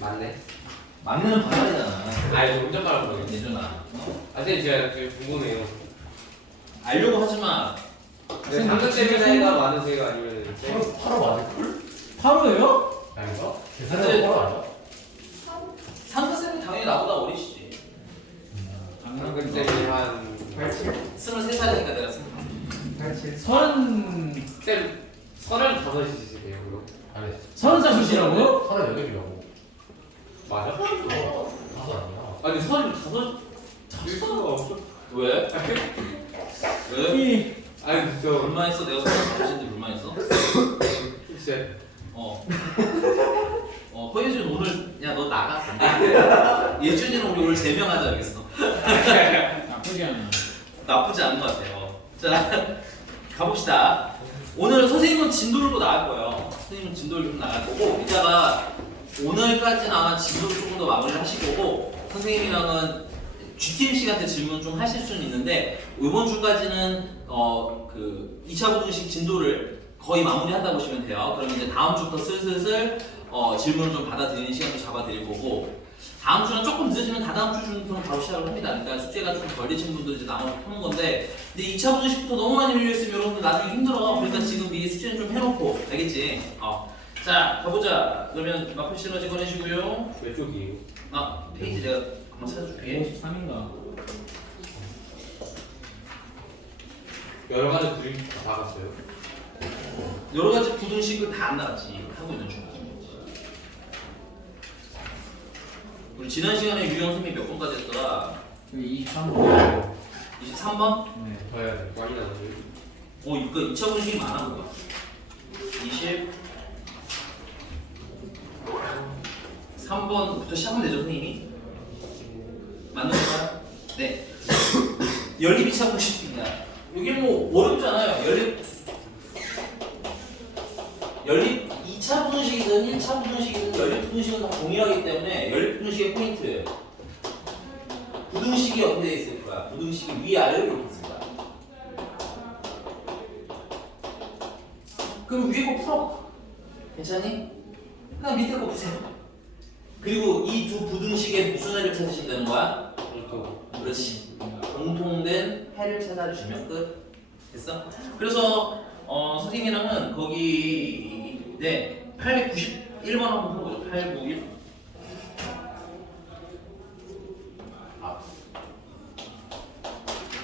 맞네. 막내는 반말이잖아. 아니 혼자 말하는 거예요. 예준아. 아 근데 제가 되게 궁금해요. 알려고 하지 마. 상급 때문에 나이가 많으세요? 아니면 바로 맞을걸? 8호예요? 아닌가? 근데- 계산은 바로 맞아? 상급쌤이 당연히 나보다 어리시지. 상급 때문에 한 23살이니까 내가 87 쌤 35이시세요 그럼? 잘했어 30살이시라고요? 38이라고 맞아? 다섯 아니야 아니 35 수가 없어. 왜? 왜? 아니 저 얼마 했어? 내가 35인데 얼마 했어? 글쎄. 허예준 오늘 야 너 나가. 예준이랑 우리 오늘 제명하자 알겠어. 나쁘지 않아. 나쁘지 않은 것 같아요. 자 가봅시다. 오늘 선생님은 진도를 또 나갈 거예요. 선생님은 진도를 좀 나갈 거고 이따가 오늘까지는 아마 진도를 조금 더 마무리를 하실 거고 선생님이랑은 GTMC한테 질문 좀 하실 수는 있는데 이번 주까지는 그 2차 부등식 진도를 거의 마무리한다 보시면 돼요. 그럼 이제 다음 주부터 슬슬 질문을 좀 받아들이는 시간도 잡아드릴 거고 다음 주는 조금 늦어지면 다다음 주부터는 바로 시작을 합니다. 그러니까 숙제가 좀 덜 되신 분들 이제 나머지 푸는 건데 근데 2차 부등식부터 너무 많이 밀려있으면 여러분들 나중에 힘들어. 그러니까 지금 미리 숙제는 좀 해놓고 알겠지? 자 가보자. 그러면 마플 시너지 꺼내시고요. 몇 쪽이에요? 페이지 내가 한번 찾아줄게. 53인가? 여러 가지 그림 다 봤어요. 여러 가지 부등식을 다 안 나왔지 하고 있는 중이지. 우리 지난 시간에 유영 선생님이 몇 번까지 했더라? 그 23호. 23번? 네. 더 해야 돼 많이 나왔어요. 이거 2차 부등식이 많아 보다. 23번부터 시작하면 되죠 선생님이? 맞는 건가요? 네. 연립 2차 부등식입니다. 여기 뭐 어렵지 않아요. 연립 2차 부등식이든 1차 부등식이든 연립 부등식은 다 동일하기 때문에 연립 부등식의 포인트 부등식이 어떻게 되어 있을 거야? 부등식이 위아래로 이렇게 있습니다. 그럼 위에 거 풀어. 괜찮니? 그냥 밑에 거 푸세요. 그리고 이 두 부등식의 무슨 해를 찾으신다는 거야? 그렇지. 공통된 해를 찾아주시면 끝. 됐어? 그래서 선생님이랑은 거기 891번 한번 풀어보죠. 891.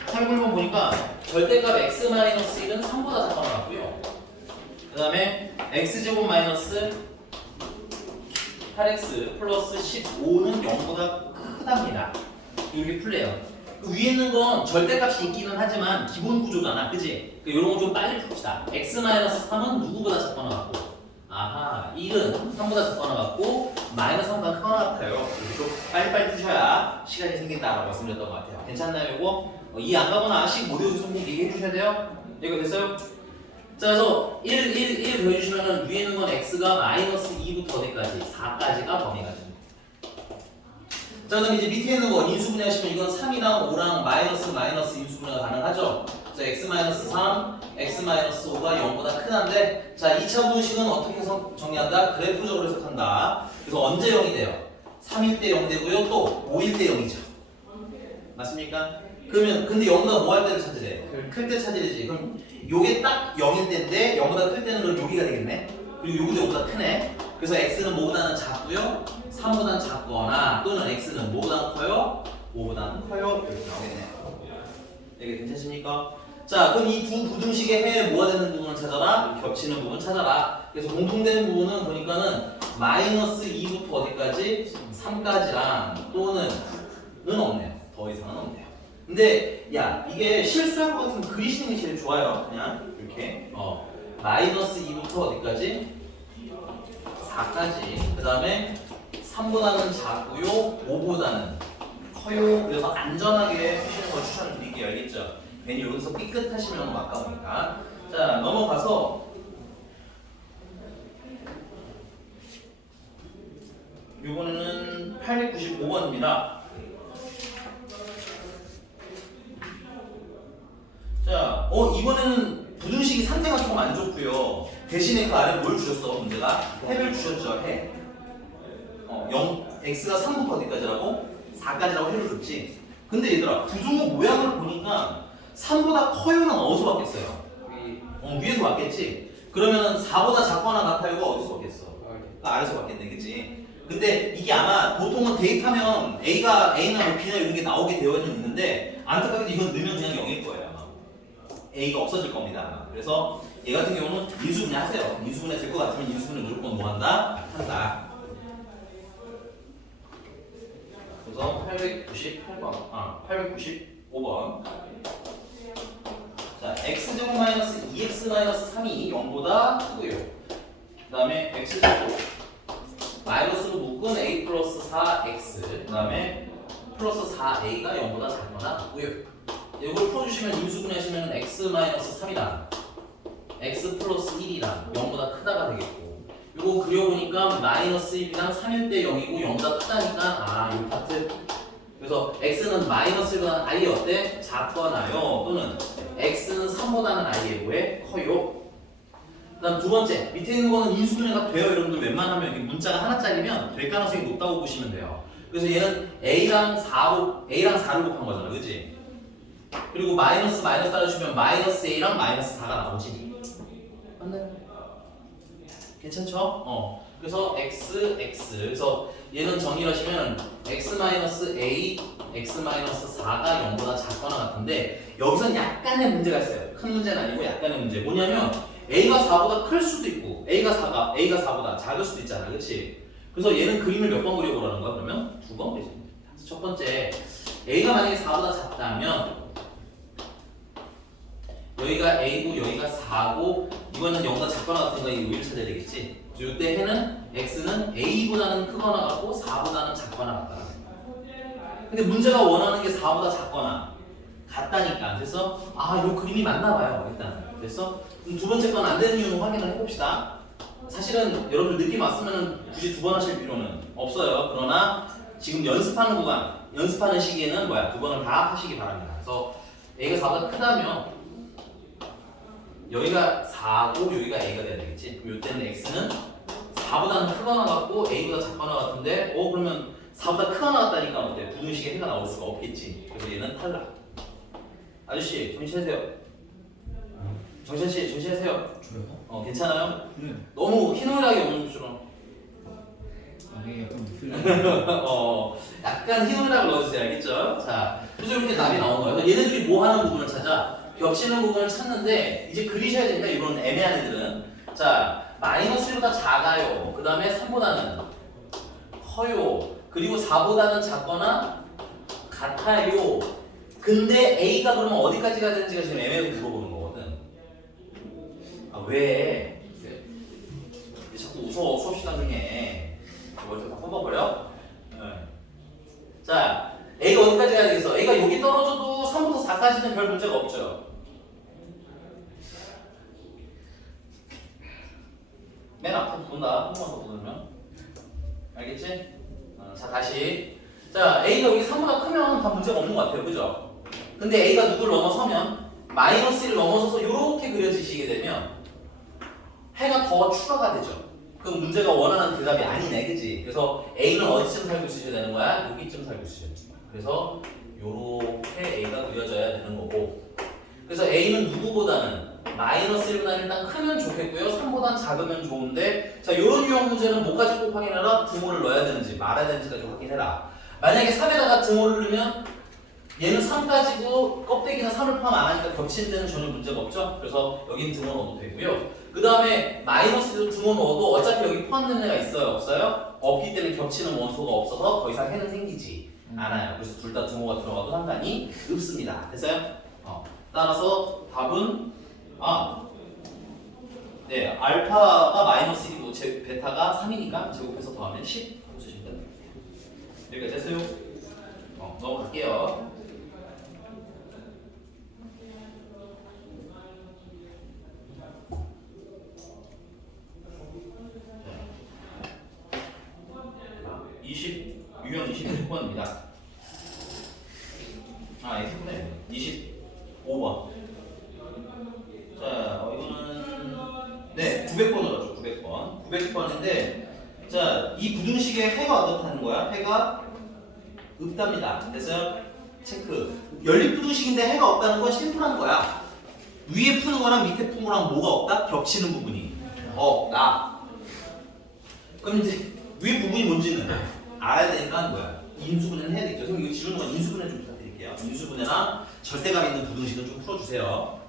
891번 보니까 절대값 x-1은 3보다 작아 나왔고요. 그 다음에 x제곱 마이너스 8x 플러스 15는 0보다 크답니다. 이렇게 풀래요. 그 위에 있는 건 절대값이 있기는 하지만 기본 구조잖아, 그지? 이런 거 좀 빨리 풉시다. x-3은 누구보다 작거나 같고, 아하, 1은 3보다 작거나 같고, 마이너스 3보다 크거나 같아요. 이렇게 좀 빨리빨리 푸셔야 시간이 생긴다라고 말씀드렸던 것 같아요. 괜찮나요, 이거? 이해 안 가거나 식 못 외우셨으면 얘기해 주셔야 돼요. 이거 됐어요? 자, 그래서 1 더해주시면은 위에 있는 건 x가 마이너스 2부터 어디까지? 4까지가 범위가 됩니다. 자, 그럼 이제 밑에 있는 거 인수분해하시면 이건 3이랑 5랑 마이너스 인수분해가 가능하죠? 자, x-3, x-5가 0보다 크다는데 자, 2차 부등식은 어떻게 해서 정리한다? 그래프적으로 해석한다. 그래서 언제 0이 돼요? 3일 때 0 되고요. 또 5일 때 0이죠. 맞습니까? 그러면 근데 0보다 뭐 할 때를 찾으래? 클 때 찾으래지. 그럼 요게 딱 0일 때인데 0보다 클 때는 그럼 여기가 되겠네. 그리고 요거도 0보다 크네. 그래서 x는 뭐보다는 작고요. 3보다는 작거나 또는 x는 뭐보다는 커요? 5보다는 커요. 이렇게 나오겠네요. 이게 괜찮습니까? 자, 그럼 이 두 부등식의 해에 뭐가 되는 부분을 찾아라? 겹치는 부분 찾아라. 그래서 공통되는 부분은 보니까는 마이너스 2부터 어디까지? 3까지랑 또는 는 없네요. 더 이상은 없네요. 근데 야, 이게 실수할 것 같으면 그리시는 게 제일 좋아요. 그냥 이렇게 마이너스 2부터 어디까지? 4까지. 그 다음에 3보다는 작고요, 5보다는 커요. 그래서 안전하게 하시는 걸 추천드릴게요. 알겠죠? 괜히 여기서 삐끗하시면 너무 아까우니까. 자, 넘어가서 이번에는 895번입니다. 자, 이번에는 부등식이 상태가 조금 안 좋고요. 대신에 그 아래 뭘 주셨어? 문제가 해를 주셨죠. 해. 0보다 x가 3부터 어디까지라고? 4까지라고 해를 줬지. 근데 얘들아 부등호 모양을 보니까 3보다 커요는 어디서 왔겠어요? 위에서 왔겠지. 그러면 4보다 작거나 같아요가 어디서 왔겠어? 아래서 왔겠네, 그치? 근데 이게 아마 보통은 대입하면 A나 뭐 B나 이런 게 나오게 되어 있는데 안타깝게도 이건 넣으면 그냥 0일 거예요. 아마. A가 없어질 겁니다. 아마. 그래서 얘 같은 경우는 인수분해 하세요. 인수분해 될 것 같으면 인수분해 무조건 뭐 한다? 한다. 그래서 895번. 자, x제곱 마이너스 2x 마이너스 3이 0보다 크고요. 그 다음에 x제곱 마이너스로 묶은 a 플러스 4x 그 다음에 플러스 4a가 0보다 작거나 같고요. 이걸 풀어주시면 인수분해 하시면 x 마이너스 3이랑 x 플러스 1이랑 0보다 크다가 되겠고 이거 그려보니까 마이너스 1이랑 3일 때 0이고 0보다 크다니까 이 파트 그래서 x는 마이너스 1보다는 아예 어때? 작거나요 또는 x는 3보다는 아예 뭐해? 커요. 그 다음 두 번째 밑에 있는 거는 인수분해가 돼요. 여러분들 웬만하면 이렇게 문자가 하나짜리면 될 가능성이 높다고 보시면 돼요. 그래서 얘는 A랑 4를 곱한 거잖아, 그치? 그리고 마이너스 따라주면 마이너스 A랑 마이너스 4가 나오지. 맞나요? 괜찮죠? 그래서 x 그래서 얘는 정리를 하시면 x 마이너스 A x 마이너스 4가 0보다 작거나 같은데 여기선 약간의 문제가 있어요. 큰 문제는 아니고 약간의 문제. 뭐냐면 A가 4보다 클 수도 있고 A가 4보다 작을 수도 있잖아, 그렇지? 그래서 얘는 그림을 몇 번 그려보라는 거야? 그러면 2번 그리자. 첫 번째 A가 만약에 4보다 작다면 여기가 A고 여기가 4고 이거는 0보다 작거나 같은 거 이 우위를 찾아야 되겠지? 이때 해는 X는 A보다는 크거나 같고 4보다는 작거나 같다. 근데 문제가 원하는 게 4보다 작거나 같다니까. 그래서 이 그림이 맞나 봐요. 일단. 그래서 두 번째 건 안 되는 이유는 확인을 해봅시다. 사실은 여러분들 느낌 왔으면 굳이 두 번 하실 필요는 없어요. 그러나 지금 연습하는 구간, 연습하는 시기에는 두 번을 다 하시기 바랍니다. 그래서 A가 4보다 크다면 여기가 4고 여기가 A가 돼야 되겠지. 그럼 이때는 X는 4보다는 크거나 같고 A보다 작거나 같은데 그러면 4보다 크거나 같다니까 어때? 부등식에 해가 나올 수가 없겠지. 그래서 얘는 탈락. 아저씨 정신 차리세요. 정찬씨 정신 차리세요. 저요? 괜찮아요? 네. 너무 희노애락이 없는 것처럼 이게 약간 무슨 약간 희노애락을 넣어주세요. 알겠죠? 자, 그래서 이렇게 답이 나온 거예요. 얘네들이 뭐 하는 부분을 찾아? 겹치는 부분을 찾는데 이제 그리셔야 됩니다. 이런 애매한 애들은. 자, 마이너스 1보다 작아요. 그 다음에 3보다는 커요. 그리고 4보다는 작거나 같아요. 근데 A가 그러면 어디까지 가야 되는지가 지금 애매해서 물어보는 거거든. 왜? 자꾸 웃어 수업 시간 중에. 이걸 다 뽑아버려? 네. 자, A가 어디까지 가야 되겠어? A가 여기 떨어져도 3부터 4까지는 별 문제가 없죠. 맨 앞에 본다. 한 번만 더 보면. 알겠지? 자, 다시. 자, A가 여기 3보다 크면 다 문제가 없는 것 같아요. 그죠? 근데 A가 누구를 넘어서면 마이너스 1을 넘어서서 이렇게 그려지시게 되면 해가 더 추가가 되죠. 그럼 문제가 원하는 대답이 아니네. 그치? 그래서 A는 어디쯤 살고 있으셔야 되는 거야? 여기쯤 살고 있으셔야 되는 거야. 그래서 요렇게 A가 그려져야 되는 거고 그래서 A는 누구보다는 마이너스 1보다 일단 크면 좋겠고요. 3보다는 작으면 좋은데 자 요런 유형 문제는 뭐까지 꼭 확인해라? 등호를 넣어야 되는지 말아야 되는지까지 확인해라. 만약에 3에다가 등호를 넣으면 얘는 3까지고 껍데기는 3을 포함 안 하니까 겹치는 데는 전혀 문제가 없죠. 그래서 여긴 등호 넣어도 되고요. 그 다음에 마이너스도 등호 넣어도 어차피 여기 포함된 애가 있어요? 없어요? 없기 때문에 겹치는 원소가 없어서 더 이상 해는 생기지 않아요. 그래서 둘 다 등호가 들어가도 상관이 없습니다. 됐어요? 따라서 답은 네, 알파가 마이너스 1이고 베타가 3이니까 제곱해서 더하면 10 쓰시면 됩니다. 여기까지 됐어요? 넘어갈게요. 유형 26번입니다. X분의 25번. 자, 이거는 900번으로 하죠. 900번. 900번인데 자, 이 부등식의 해가 어떻다는 거야? 해가 없답니다. 됐어요? 체크. 연립 부등식인데 해가 없다는 건 심플한 거야. 위에 푸는 거랑 밑에 푸는 거랑 뭐가 없다? 겹치는 부분이 없다. 그럼 이제 위에 부분이 뭔지는 알아야 되니까 하는 거야. 인수분해는 해야 되겠죠. 선생님 이거 지우는 건 인수분해 좀 부탁드릴게요. 인수분해나 절대감 있는 부등식은 좀 풀어주세요.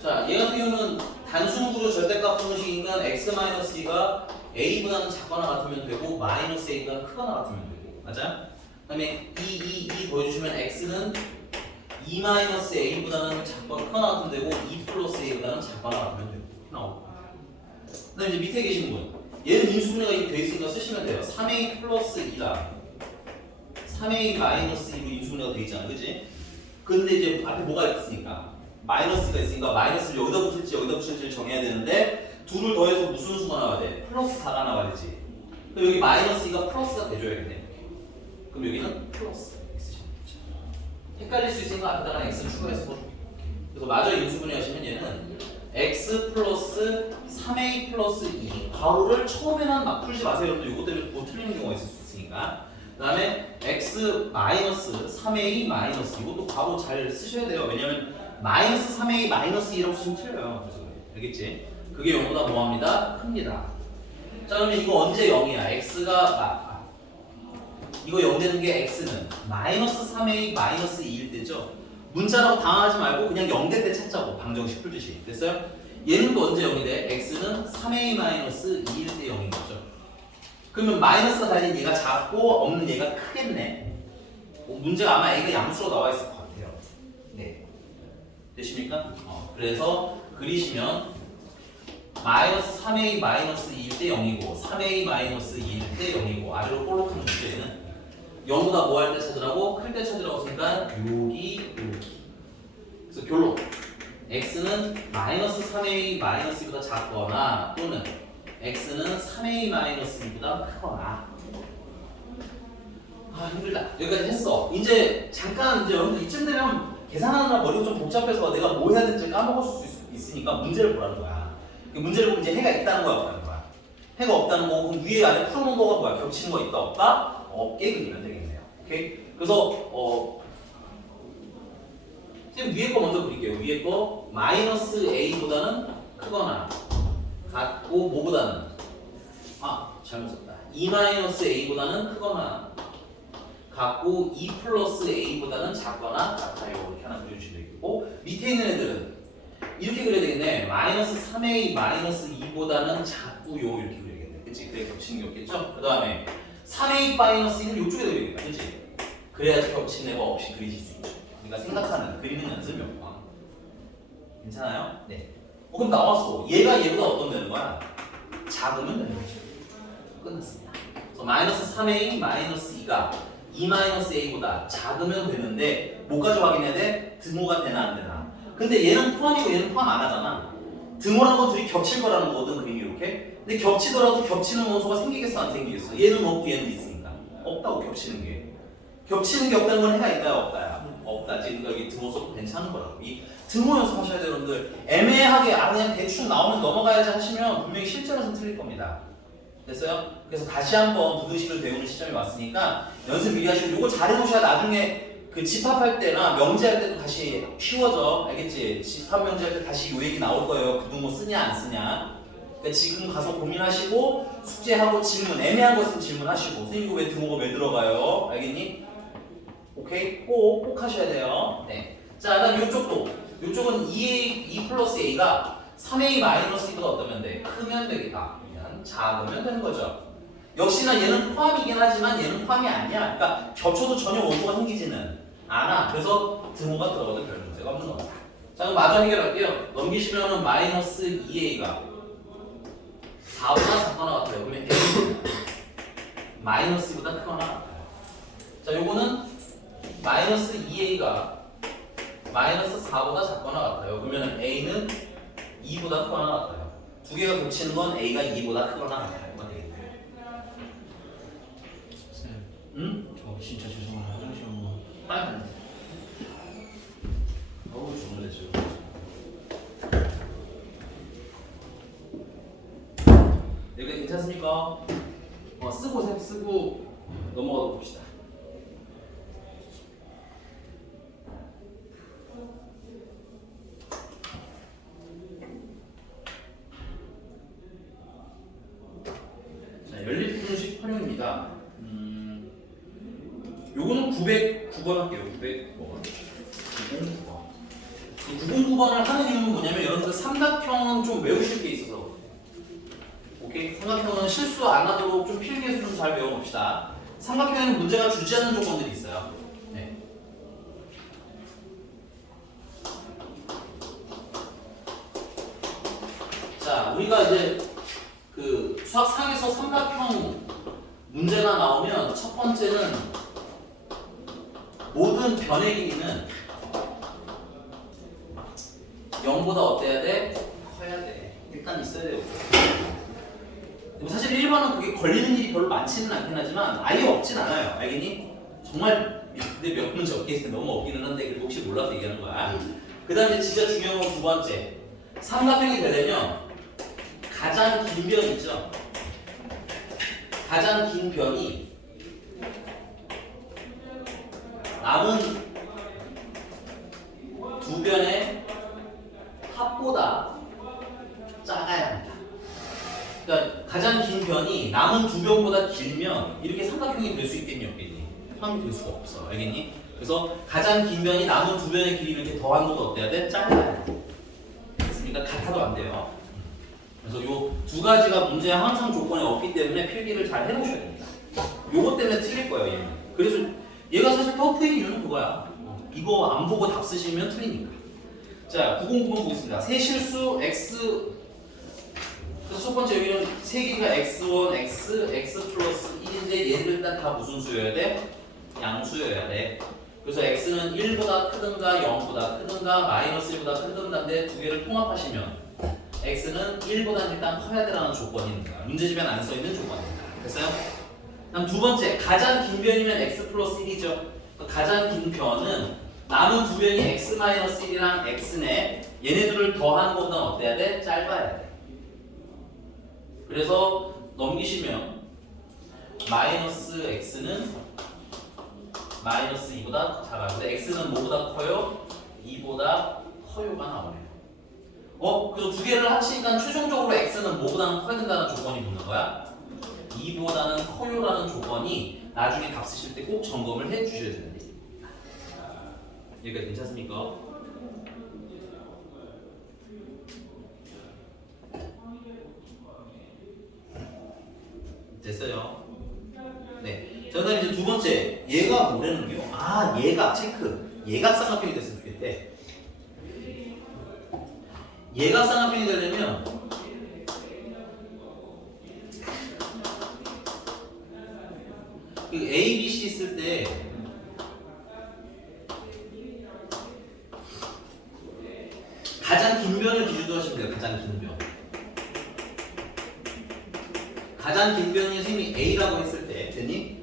자, 얘 같은 경우는 단순구조 절대값 부등식이니까 x-2가 a보다는 작거나 같으면 되고 마이너스 a보다는 크거나 같으면 되고 맞아? 그 다음에 2 보여주시면 x는 2-a보다는 작거나 크거나 같으면 되고 2+a보다는 작거나 같으면 되고 나오고 그 다음에 이제 밑에 계신 분 얘는 인수분해가 돼 있으니까 쓰시면 돼요. 3a 플러스 2다 3a 마이너스 2로 인수분해가 돼 있잖아 그치? 근데 이제 앞에 뭐가 있으니까 마이너스가 있으니까 마이너스를 여기다 붙일지를 정해야 되는데 둘을 더해서 무슨 수가 나와야 돼? 플러스 4가 나와야 되지. 그럼 여기 마이너스 2가 플러스가 돼줘야겠네. 그럼 여기는 플러스 x시면 되죠. 헷갈릴 수 있으니까 앞에다가 x를 추가해서 써줄게. 그래서 마저 인수분해 하시면 얘는 x 플러스 3a 플러스 2 가로를 처음에는 막 풀지 마세요. 여러분들 이것 때문에 뭐 틀리는 경우가 있을 수 있으니까. 그 다음에 x 마이너스 3a 마이너스 이것도 가로 잘 쓰셔야 돼요. 왜냐면 마이너스 3a 마이너스 2라고 쓰시면 틀려요. 그래서 그래. 알겠지? 그게 0보다 뭐합니다? 큽니다. 자 그러면 이거 언제 0이야? x가 이거 0 되는 게 x는 마이너스 3a 마이너스 2일 때죠. 문자라고 당황하지 말고 그냥 0 될 때 찾자고 방정식 풀듯이. 됐어요? 얘는 또 언제 0이 돼? x는 3a 마이너스 2일 때 0인 거죠. 그러면 마이너스가 달린 얘가 작고 없는 얘가 크겠네. 문제가 아마 a가 양수로 나와 있을 것 같아요. 네. 되십니까? 그래서 그리시면 마이너스 3a 마이너스 2일 때 0이고 3a 마이너스 2일 때 0이고 아래로 볼록한 문제는 0보다 뭐 할 때 찾으라고? 클 때 찾으라고 했으니까 여기 그래서 결론 x는 마이너스 3a 마이너스 2보다 작거나 또는 x는 3a 마이너스 2보다 크거나 아 힘들다 여기까지 했어. 이제 잠깐 이제 여러분들 이쯤 되면 계산하느라 머리가 좀 복잡해서 내가 뭐 해야 될지 까먹을 수 있으니까 문제를 보라는 거야. 그 문제를 보면 이제 해가 있다는 거야 없다는 거야. 해가 없다는 거 그럼 위에 안에 풀어놓은 거가 뭐야? 겹치는 거 있다 없다? 없게 그리면 되겠네요. 오케이? 그래서 지금 위에 거 먼저 그릴게요. 위에 거 마이너스 a보다는 크거나 같고 뭐보다는 잘못 썼다. 2 마이너스 a보다는 크거나 같고 2 플러스 a보다는 작거나 같아요. 이렇게 하나 그려주시면 되겠고 밑에 있는 애들은 이렇게 그려야 되겠네. 마이너스 3a 마이너스 2보다는 작고요. 이렇게 그려야겠네. 그치? 그래 겹치는 게 없겠죠? 그 다음에 3a 마이너스 2는 이쪽에 그려야겠다. 그치? 그래야지 겹치는 애가 없이 그리실 수 있죠. 우리가 생각하는 그리는 연습 몇 번. 괜찮아요? 네. 그럼 나왔어. 얘가 얘보다 어떤 되는 거야? 작으면 되는 거죠. 끝났습니다. 그래서 마이너스 3a 마이너스 2가 2-a보다 작으면 되는데 뭐까지 확인해야 돼? 등호가 되나 안 되나. 근데 얘는 포함이고 얘는 포함 안 하잖아. 등호라는 건 둘이 겹칠 거라는 거거든 그림이 이렇게. 근데 겹치더라도 겹치는 원소가 생기겠어 안 생기겠어? 얘는 없고 얘는 있으니까. 없다고 겹치는 게. 겹치는 게 없다는 건 해가 있다야 없다야? 없다지. 그러니까 여기 등호 써도 괜찮은 거라고. 이 등호 연습하셔야 돼요 여러분들. 애매하게 그냥 대충 나오면 넘어가야지 하시면 분명히 실전에서 틀릴 겁니다. 됐어요? 그래서 다시 한번 부등식을 배우는 시점이 왔으니까 연습 미리 하시고 이거 잘 해놓으셔야 나중에 그 집합할 때나 명제할 때도 다시 쉬워져. 알겠지? 집합 명제할 때 다시 요 얘기 나올 거예요. 부등호 쓰냐 안 쓰냐. 그러니까 지금 가서 고민하시고 숙제하고 질문 애매한 거 있으면 질문하시고 선생님 이거 왜 등호가 왜 들어가요? 알겠니? 오케이? 꼭 하셔야 돼요. 네. 자 그다음 요쪽도 요쪽은 2 플러스 a가 3a 마이너스 2보다 어떠면 돼? 크면 되겠다. 작으면 되는 거죠. 역시나 얘는 포함이긴 하지만 얘는 포함이 아니야. 그러니까 겹쳐도 전혀 원소가 생기지는 않아. 그래서 등호가 들어가도 별 문제가 없는 겁니다. 자 그럼 마저 해결할게요. 넘기시면은 마이너스 2a가 4보다 작거나 같아요. 그러면 A는 마이너스 2보다 크거나 같아요. 자, 요거는 마이너스 2A가 마이너스 4보다 작거나 같아요. 그러면 A는 2보다 크거나 같아요. 두 개가 겹치는 건 A가 2보다 크거나 같아요. 이건 A. 쌤, 응? 저 진짜 죄송한데 화장실 한번. 빨리. 어우, 주물래 지금. 여기 괜찮습니까? 쓰고 넘어가 봅시다. 자, 연립분식 활용입니다. 요거는 909번 할게요. 909번. 909번을 하는 이유는 뭐냐면 여러분들 삼각형은 좀 외우실 게 있어서. 오케이? 삼각형은 실수 안 하도록 좀 필기해서 좀 잘 외워봅시다. 삼각형에는 문제가 주지 않는 조건들이 있어요. 네. 자, 우리가 이제 그 수학상에서 삼각형 문제가 나오면 첫 번째는 모든 변의 길이는 0보다 어때야 돼? 커야 돼. 일단 있어야 돼요. 사실 1번은 그게 걸리는 일이 별로 많지는 않긴 하지만 아예 없진 않아요. 알겠니? 정말 근데 몇 문제 없겠지. 너무 없기는 한데 그래도 혹시 몰라서 얘기하는 거야. 그 다음에 진짜 중요한 건 두 번째. 삼각형이 되려면 가장 긴 변 있죠? 가장 긴 변이 남은 두 변의 합보다 작아야 합니다. 그러니까 가장 긴 변이 남은 두 변보다 길면 이렇게 삼각형이 될 수 있겠니 없겠니? 삼각형이 될 수가 없어. 알겠니? 그래서 가장 긴 변이 남은 두 변의 길이를 이렇게 더하는 것도 어때야 돼? 짧아야 돼. 됐습니까? 같아도 안 돼요. 그래서 요 두 가지가 문제에 항상 조건이 없기 때문에 필기를 잘 해놓으셔야 됩니다. 요것 때문에 틀릴 거예요, 얘는. 그래서 얘가 사실 터프인 이유는 그거야. 이거 안 보고 답 쓰시면 틀리니까. 자, 909번 보겠습니다. 세 실수 x. 그래서 첫 번째 여기는 세 개가 x1, x 플러스 1인데 얘를 일단 다 무슨 수여야 돼? 양수여야 돼. 그래서 x는 1보다 크든가 0보다 크든가 마이너스 1보다 크든가인데 두 개를 통합하시면 x는 1보다 일단 커야 되라는 조건입니다. 문제집에는 안 써있는 조건입니다. 됐어요? 다음 두 번째, 가장 긴 변이면 x 플러스 1이죠. 가장 긴 변은 남은 두 변이 x 마이너스 1이랑 x네 얘네들을 더하는 것보다 어때야 돼? 짧아야 돼. 그래서 넘기시면 마이너스 x는 마이너스 2보다 작아요. 근데 x는 뭐보다 커요? 2보다 커요가 나오네요. 그래서 두 개를 합치니까 최종적으로 x는 뭐보다는 커야 된다는 조건이 붙는 거야? 2보다는 커요라는 조건이 나중에 답 쓰실 때 꼭 점검을 해 주셔야 되는데. 여기가 괜찮습니까? 됐어요. 네. 자, 그다음 이제 두 번째, 얘가 뭐라는 게요? 아, 얘가 체크. 예각삼각형이 됐으면 좋겠대. 예각삼각형이 되려면 그 A, B, C 쓸 때 가장 긴 변을 기준으로 하시면 돼요. 가장 긴 변. 가장 긴 변이 선생님이 A라고 했을 때 됐니?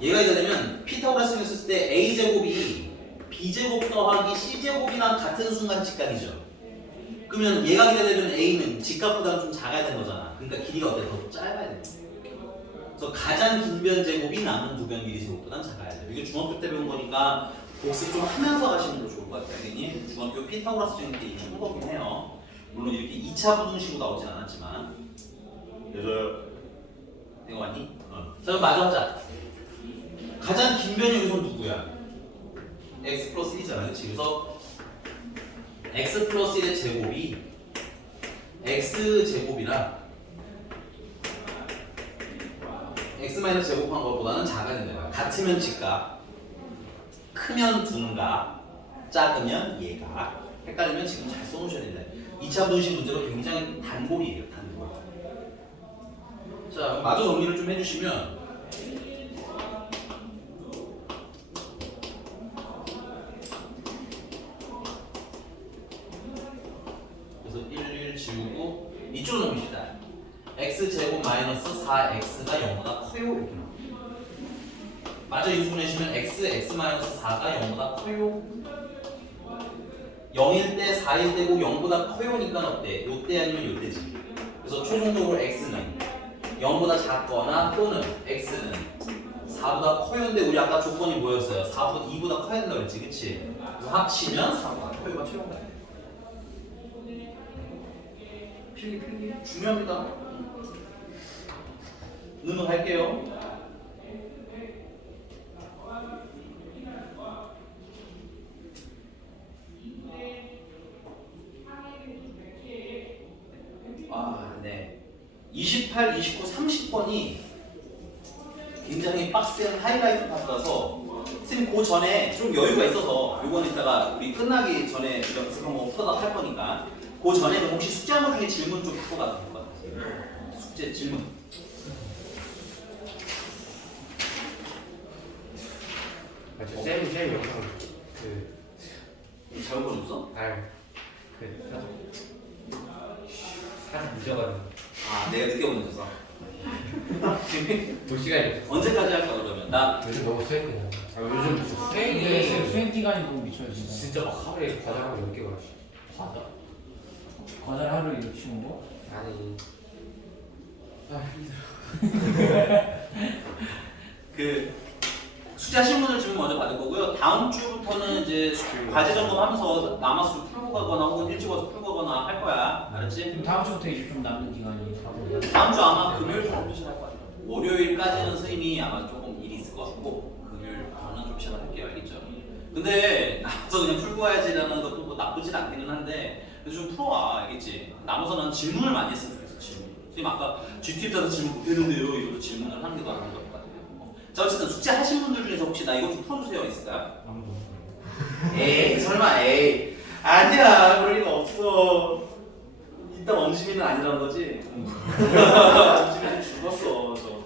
얘가 이제 되면 피타고라스를 썼을 때 A제곱이 B제곱 더하기 C제곱이랑 같은 순간 직각이죠. 그러면 얘가 되려면 A는 직각보다 좀 작아야 되는 거잖아. 그러니까 길이가 어때? 더 짧아야 돼. 그래서 가장 긴 변 제곱이 남은 두 변 길이 제곱보다 작아야 돼. 이게 중학교 때 배운 거니까 복습 좀 하면서 가시는 거 좋을 것 같아요. 알겠니? 중학교 피타고라스 정도 때 이미 한 거긴 해요. 물론 이렇게 2차 부등식으로 나오진 않았지만. 그래서 이거 맞니? 자, 그럼 마저 하자. 가장 긴 변이 여기서 누구야? x 플러스 1이잖아. 그치? 그래서 x 플러스 1의 제곱이 x 제곱이랑 x 마이너스 제곱한 것보다는 작아야 된다. 같으면 직각, 크면 두는가, 작으면 얘가. 헷갈리면 지금 잘 써놓으셔야 된다. 2차 분식 문제로 굉장히 단골이에요. 단골. 자, 마저 정리를 좀 해주시면 그래서 1 지우고 이쪽으로 넘깁시다. x제곱 마이너스 4x가 0보다 커요 이렇게 나옵니다. 마저 인수 내시면 x 마이너스 4가 0보다 커요. 0일 때 4일 때고 0보다 커요니까 어때? 요때 아니면 요때지. 그래서 최종적으로 x는 0보다 작거나 또는 x는 4보다 커요인데 우리 아까 조건이 뭐였어요? 4보다 2보다 커야 된다고 했지, 그치? 그래서 합치면 4보다 커요가 최종가 돼요. 필기 중요합니다. 할게요. 네. 28, 29, 30번이 굉장히 빡센 하이라이트 파트라서 선생님 그 전에 좀 여유가 있어서 요거는 이따가 우리 끝나기 전에 연습한 거 풀어다 할 거니까 그 전에는 혹시 숙제 한번 중에 질문 좀 갖고 가도 될 것 같아요. 숙제 질문. 쌤 영상 잘못 보셨어? 사람 늦어가지고 아 내가 늦게 보내줬어. 볼 시간이 없어. 언제까지 할까 그러면? 나 요즘 너무 쎄 그냥. 요즘 근데 수행 기간이 너무 미쳐요 진짜. 진짜 막 하루에 과자하고 10개 걸었어. 과자? 과자를 하루에 이렇게 치는 거? 아니. 그 숙제 하신 분들 질문 먼저 받을 거고요. 다음 주부터는 이제 과제 점검하면서 남아서 풀고 가거나 혹은 일찍 와서 풀고 가거나 할 거야. 알았지? 그럼 다음 주부터 이제 좀 남는 기간이. 다음 주 아마 금요일 정도 시작할 거 같아요. 월요일까지는 선생님이 아마 조금 일이 있을 것 같고 금요일부터는 좀 시작을 할게요. 알겠죠? 근데 나와서 그냥 풀고 와야지라는 것도 뭐 나쁘진 않기는 한데 그래도 좀 풀어와. 알겠지? 남아서는 질문을 많이 했으면 좋겠어. 질문. 선생님 아까 GT 따서 질문 못했는데요. 이것도 질문을 하는 게 더 나은 것 같아요. 자 어쨌든 숙제 하신 분들 중에서 혹시 나 이거 좀 풀어주세요 있을까요? 에이 설마 에이 아니야 그럴 리가 없어. 일단 엄지민은 아니라는 거지. 엄지민은 죽었어. 저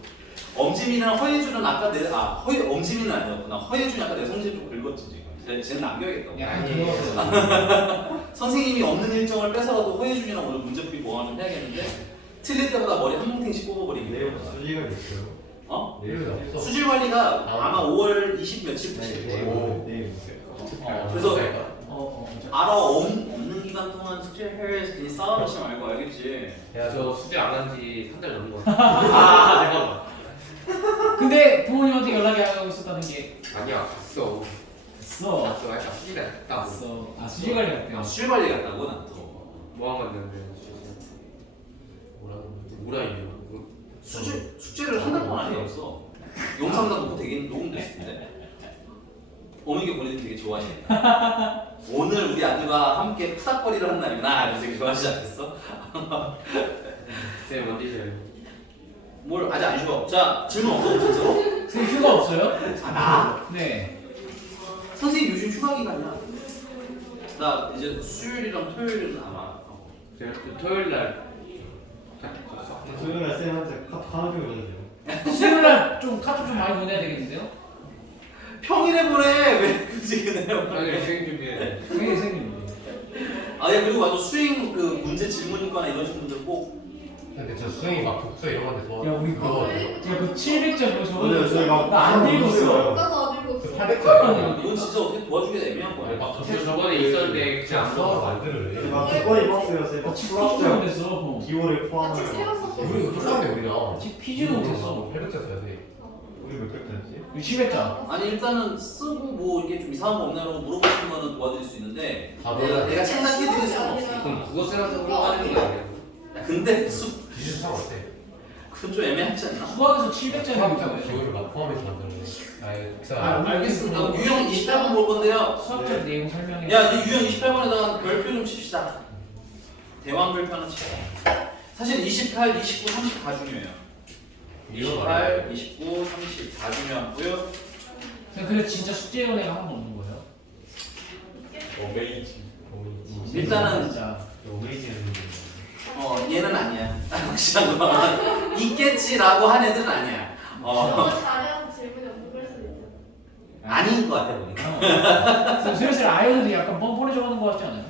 엄지민이랑 허예준은 아까 엄지민은 아니었구나. 허예준이 아까 내 성질 좀 긁었지 지금. 쟤는 남겨야겠다. 아니요. 선생님이 없는 일정을 뺏어라도 허예준이랑 오늘 문제풀이 보완 좀 해야겠는데 틀릴 때마다 머리 한 뭉탱씩 뽑아버리겠네요. 수지가 있어요. 어? 내일은 없어. 수질 관리가 아마 5월 20 며칠부터 내일 그래서 어. 알아 없는 기간 동안 숙제를 괜히 쌓아놓지 말고 알겠지? 저 수지 안 한 지 한 달 넘은 것 같아. 근데 부모님한테 연락이 안 가고 있었다는 게 아니야 갔어. 있어. 갔어. 아까 수지가 갔다고. 있어. 아 수질 관리 갔대요. 수질 관리 같다고 난 또. 뭐한 건데 뭐라 이냐. 숙제를 한 달 동안 안 해왔어. 영상 다 녹음 되게 녹음됐을 텐데. 어머니가 보내도 되게 좋아하시네. 오늘 우리 아들과 함께 푸닥거리를 한 날이구나. 이러면서 되게 좋아하시지 않겠어? 쌤 언제세요? 뭘 아직 안 쉬어. 자 질문 없어 진짜로? 선생님 휴가 없어요? 아 나? 네. 선생님 요즘 휴가 기간이야. 나 이제 수요일이랑 토요일은 아마. 제가 토요일 날 수요일날 쌤한테 하루 종일 보내세요. 수요일날 좀 카톡 좀 많이 보내야 되겠는데요? 평일에 보내. 왜 굳이 그래요? 아니 수행 준비해. 네 선생님. 예, 그리고 맞아 수행 그 문제 질문 있거나 이러신 분들 꼭 근데 저 수행이 막 독서 이런 건데 더 야 우리 그거 제가 그 700점 이거 맞아요, 저희 막 나안 읽었어. 나도 안 읽었어. 800점. 이건 진짜 어떻게 도와주기가 애매한 거야. 막 저번에 있었는데 그냥 안 써서 안 들을래. 막 그거에 입학해요. 쌤. 칠십점 됐어. 기호를 나 책 포함하여. 세웠었어. 우리 이거 쫄았네 우리가. 아직 피지도 못했어. 800점 써야 돼. 우리 몇 백점이지? 700점. 아니 일단은 쓰고 뭐 이렇게 좀 이상한 거 없냐고 물어보시는 거는 도와드릴 수 있는데 아, 내가 생각해드릴 수는 없으니까. 그럼 국어 쌤한테 물어가는 게 아니야. 야, 근데 비슷한 거 어때? 그건 좀 애매하지 않나? 수학에서 700점이니까 기호를 막 포함해서 만들래. 아예 독서. 알겠습니다. 유형 28번 볼 건데요. 수학적 내용 설명해. 야 이제 유형 28번에다가 별표 좀 칩시다. 대왕 별표는 쳐. 사실 28, 29, 30 다 중요해요. 28, 29, 30 다 중요하고요. 그래서 진짜 숙제위원회가 한 번 없는 거예요? 어메이지. 일단은 진짜. 오메이지는 얘는 아니야. 확실한 거. 있겠지라고 한 애들은 아니야. 너무 잘해서 질문이 없는 걸 수도 있죠. 아닌 것 같아 보니까. 지금 슬슬 아이언들이 약간 뻔뻔해져가는 것 같지 않아요?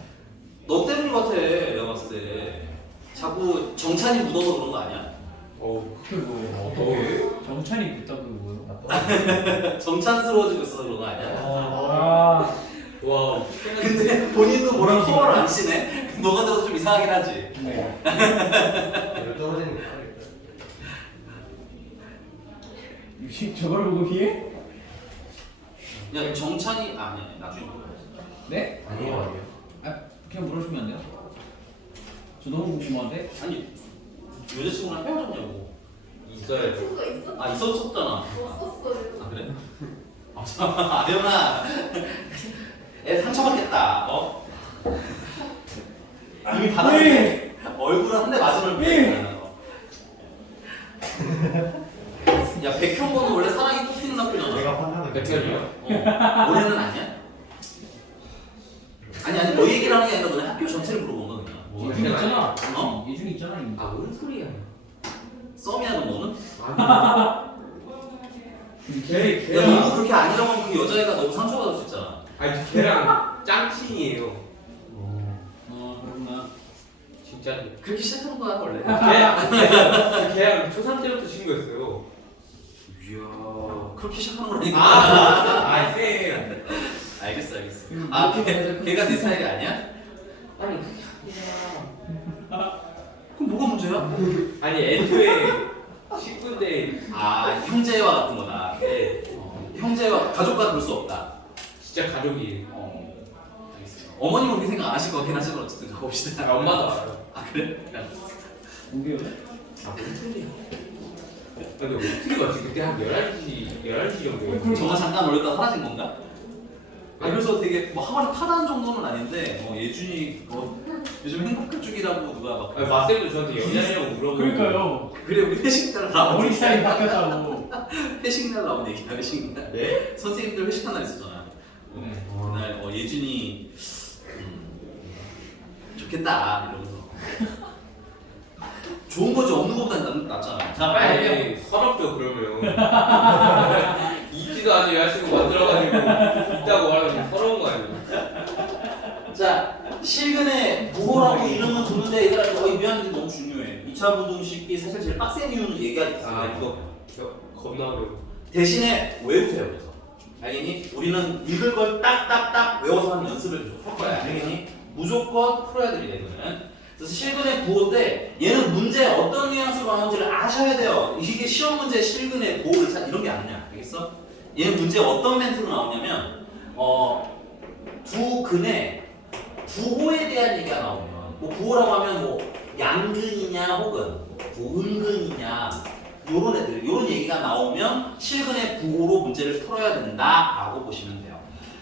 너 때문 같아 내가 봤을 때. 자꾸 정찬이 묻어서 그런 거 아니야? 그게 뭐예요? 어떻게? 정찬이 그따 그 뭐예요? 정찬스러워지고 있어서 그런 거 아니야? 아, 와. 근데 본인도 뭐라고 커버를 안 치네? 너가 들어서 좀 이상하긴 하지. 네. 떨어지는 거 알겠다. 유식 저걸 보고 피해? 야 정찬이 아니 나중에 물어봐. 네? 아니요. 아, 그냥 물어주면 안 돼요? 저 너무 궁금한데? 아니 여자친구랑 헤어졌냐고. 있어야죠. 친구가 있어? 아 있었었잖아. 없었어요. 아 그래? 아 아련아 애 상처받겠다. 어? 이미 받았는데 얼굴을 한 대 맞으면 피해. 야 백현보는 원래 사랑이 꽃피는 학교잖아. 내가 판단을. 백현이요? 올해는 아니야? 아니 너 얘기를 하는 게 아니라 너네 학교 전체를 물어본 거 그냥. 뭐, 예준이 있잖아. 어? 예준이 있잖아. 이미. 아 뭔 소리야? 썸이야 너는? 걔 야 너무 그렇게 아니라고 하면 그 여자애가 너무 상처받을 수 있잖아. 아니 걔랑 짱친이에요. 그렇구나. 진짜. 그렇게 시작하는 거야 원래. 걔랑 초3 때부터 친구였어요. 이야 그렇게 시작하는 거라니까. 아 쌤. 알겠어. 아 걔가 네 스타일이 아니야? 아니 그럼 뭐가 문제야? 아니 애초에 식구인데 아 형제와 같은 거다. 형제와 가족과 그럴 수 없다. 진짜 가족이에요. 알겠어. 어머님은 그렇게 생각 안 하실 것 같긴 하지만 어쨌든 가봅시다. 아, 엄마도 알아요. 아 그래? 뭐게요? 아뭔 소리야? 근데 어떻게 맞지? 그때 한 11시 정도였어요. 정말 잠깐 올렸다 사라진 건가? 아 그래서 되게 뭐 학원에 파다는 정도는 아닌데 예준이 요즘 행복한 중이라고 누가 막 아니, 마쌤도 저한테 연애하냐고 물어보고. 그러니까요. 그래 우리 회식 날 나온 머리 스타일이 바뀌었다고. 회식 날 나온 얘기야 회식 날. 네? 선생님들 회식한 날 있었잖아. 네. 그날 예준이 좋겠다 이러면서 좋은 거지 없는 거보다 낫잖아. 자 빨리 해요. 아니 서럽죠 그러면. 있지도 않은 여자친구 만들어가지고 있다고 말하면 서러운 거 아니에요? 자 실근의 부호라고 이름은 두는데 얘들아 이거 미안한데 너무 중요해. 2차 부등식이 사실 제일 빡센 이유는 얘기하겠어. 아 이거 저 겁나 어려워. 대신에 외우세요. 그래서 알겠니? 우리는 읽을 걸 딱딱딱 외워서 하는 연습을 계속 할 거야. 알겠니? 무조건 풀어야 됩니다 이거는. 그래서 실근의 부호인데 얘는 문제에 어떤 뉘앙스로 나오는지를 아셔야 돼요. 이게 시험 문제 실근의 부호를 이런 게 아니냐. 알겠어? 얘는 문제에 어떤 멘트로 나오냐면 두 근의 부호에 대한 얘기가 나오면 뭐 부호라고 하면 뭐 양근이냐 혹은 부은근이냐 요런 애들 요런 얘기가 나오면 실근의 부호로 문제를 풀어야 된다라고 보시면 돼요.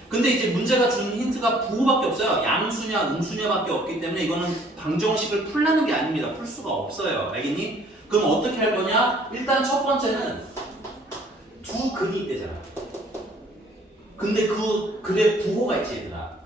근데 이제 문제가 준 힌트가 부호밖에 없어요. 양수냐 음수냐밖에 없기 때문에 이거는 방정식을 풀라는 게 아닙니다. 풀 수가 없어요. 알겠니? 그럼 어떻게 할 거냐? 일단 첫 번째는 두 근이 있대잖아. 근데 그 근의 부호가 있지 얘들아.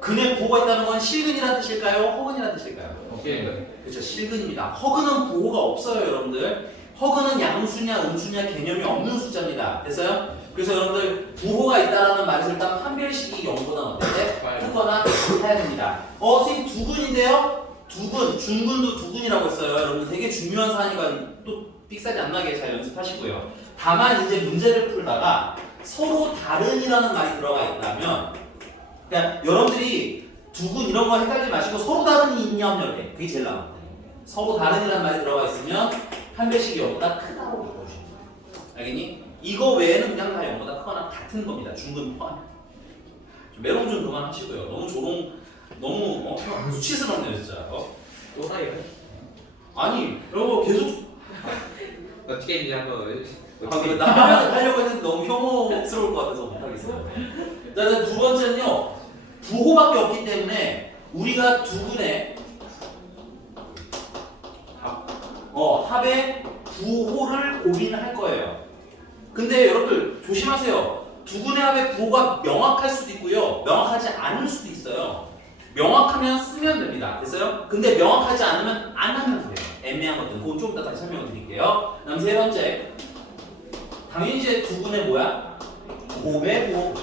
근의 부호가 있다는 건 실근이라는 뜻일까요? 허근이라는 뜻일까요? 오케이. 그렇죠. 실근입니다. 허근은 부호가 없어요 여러분들. 허근은 양수냐 음수냐 개념이 없는 숫자입니다. 됐어요? 그래서 여러분들 부호가 있다라는 말을 일단 판별식이 0보다 어때? 크거나 해야 됩니다. 선생님 두근인데요? 두근, 중근도 두근이라고 했어요. 여러분 되게 중요한 사안이니까 또 삑사리 안 나게 잘 연습하시고요. 다만 이제 문제를 풀다가 서로 다른이라는 말이 들어가 있다면 그러니까 여러분들이 두근 이런 거 헷갈리지 마시고 서로 다른이 있냐면 그게 제일 나아요. 서로 다른이라는 말이 들어가 있으면 판별식이 0보다 크다고 바꿔주시면 돼요. 알겠니? 이거 외에는 그냥 다 0보다 크거나 같은 겁니다. 중근 포함. 메롱 좀 그만하시고요. 너무 조롱, 너무 수치스럽네요 진짜. 또 사이요? 아니 여러분 계속 어떻게 했는지 한번. 그래, 나 하려고 했는데 너무 혐오스러울 것 같아서 못하겠어요. 자, 두 번째는요. 부호밖에 없기 때문에 우리가 두근의 합의 부호를 고민할 거예요. 근데 여러분들 조심하세요. 두근의 합의 부호가 명확할 수도 있고요. 명확하지 않을 수도 있어요. 명확하면 쓰면 됩니다. 됐어요? 근데 명확하지 않으면 안 하면 돼요. 애매한 것들 그거 좀 이따 다시 설명을 드릴게요. 그다음 세 번째 당연히 이제 두근의 뭐야? 곱의 부호.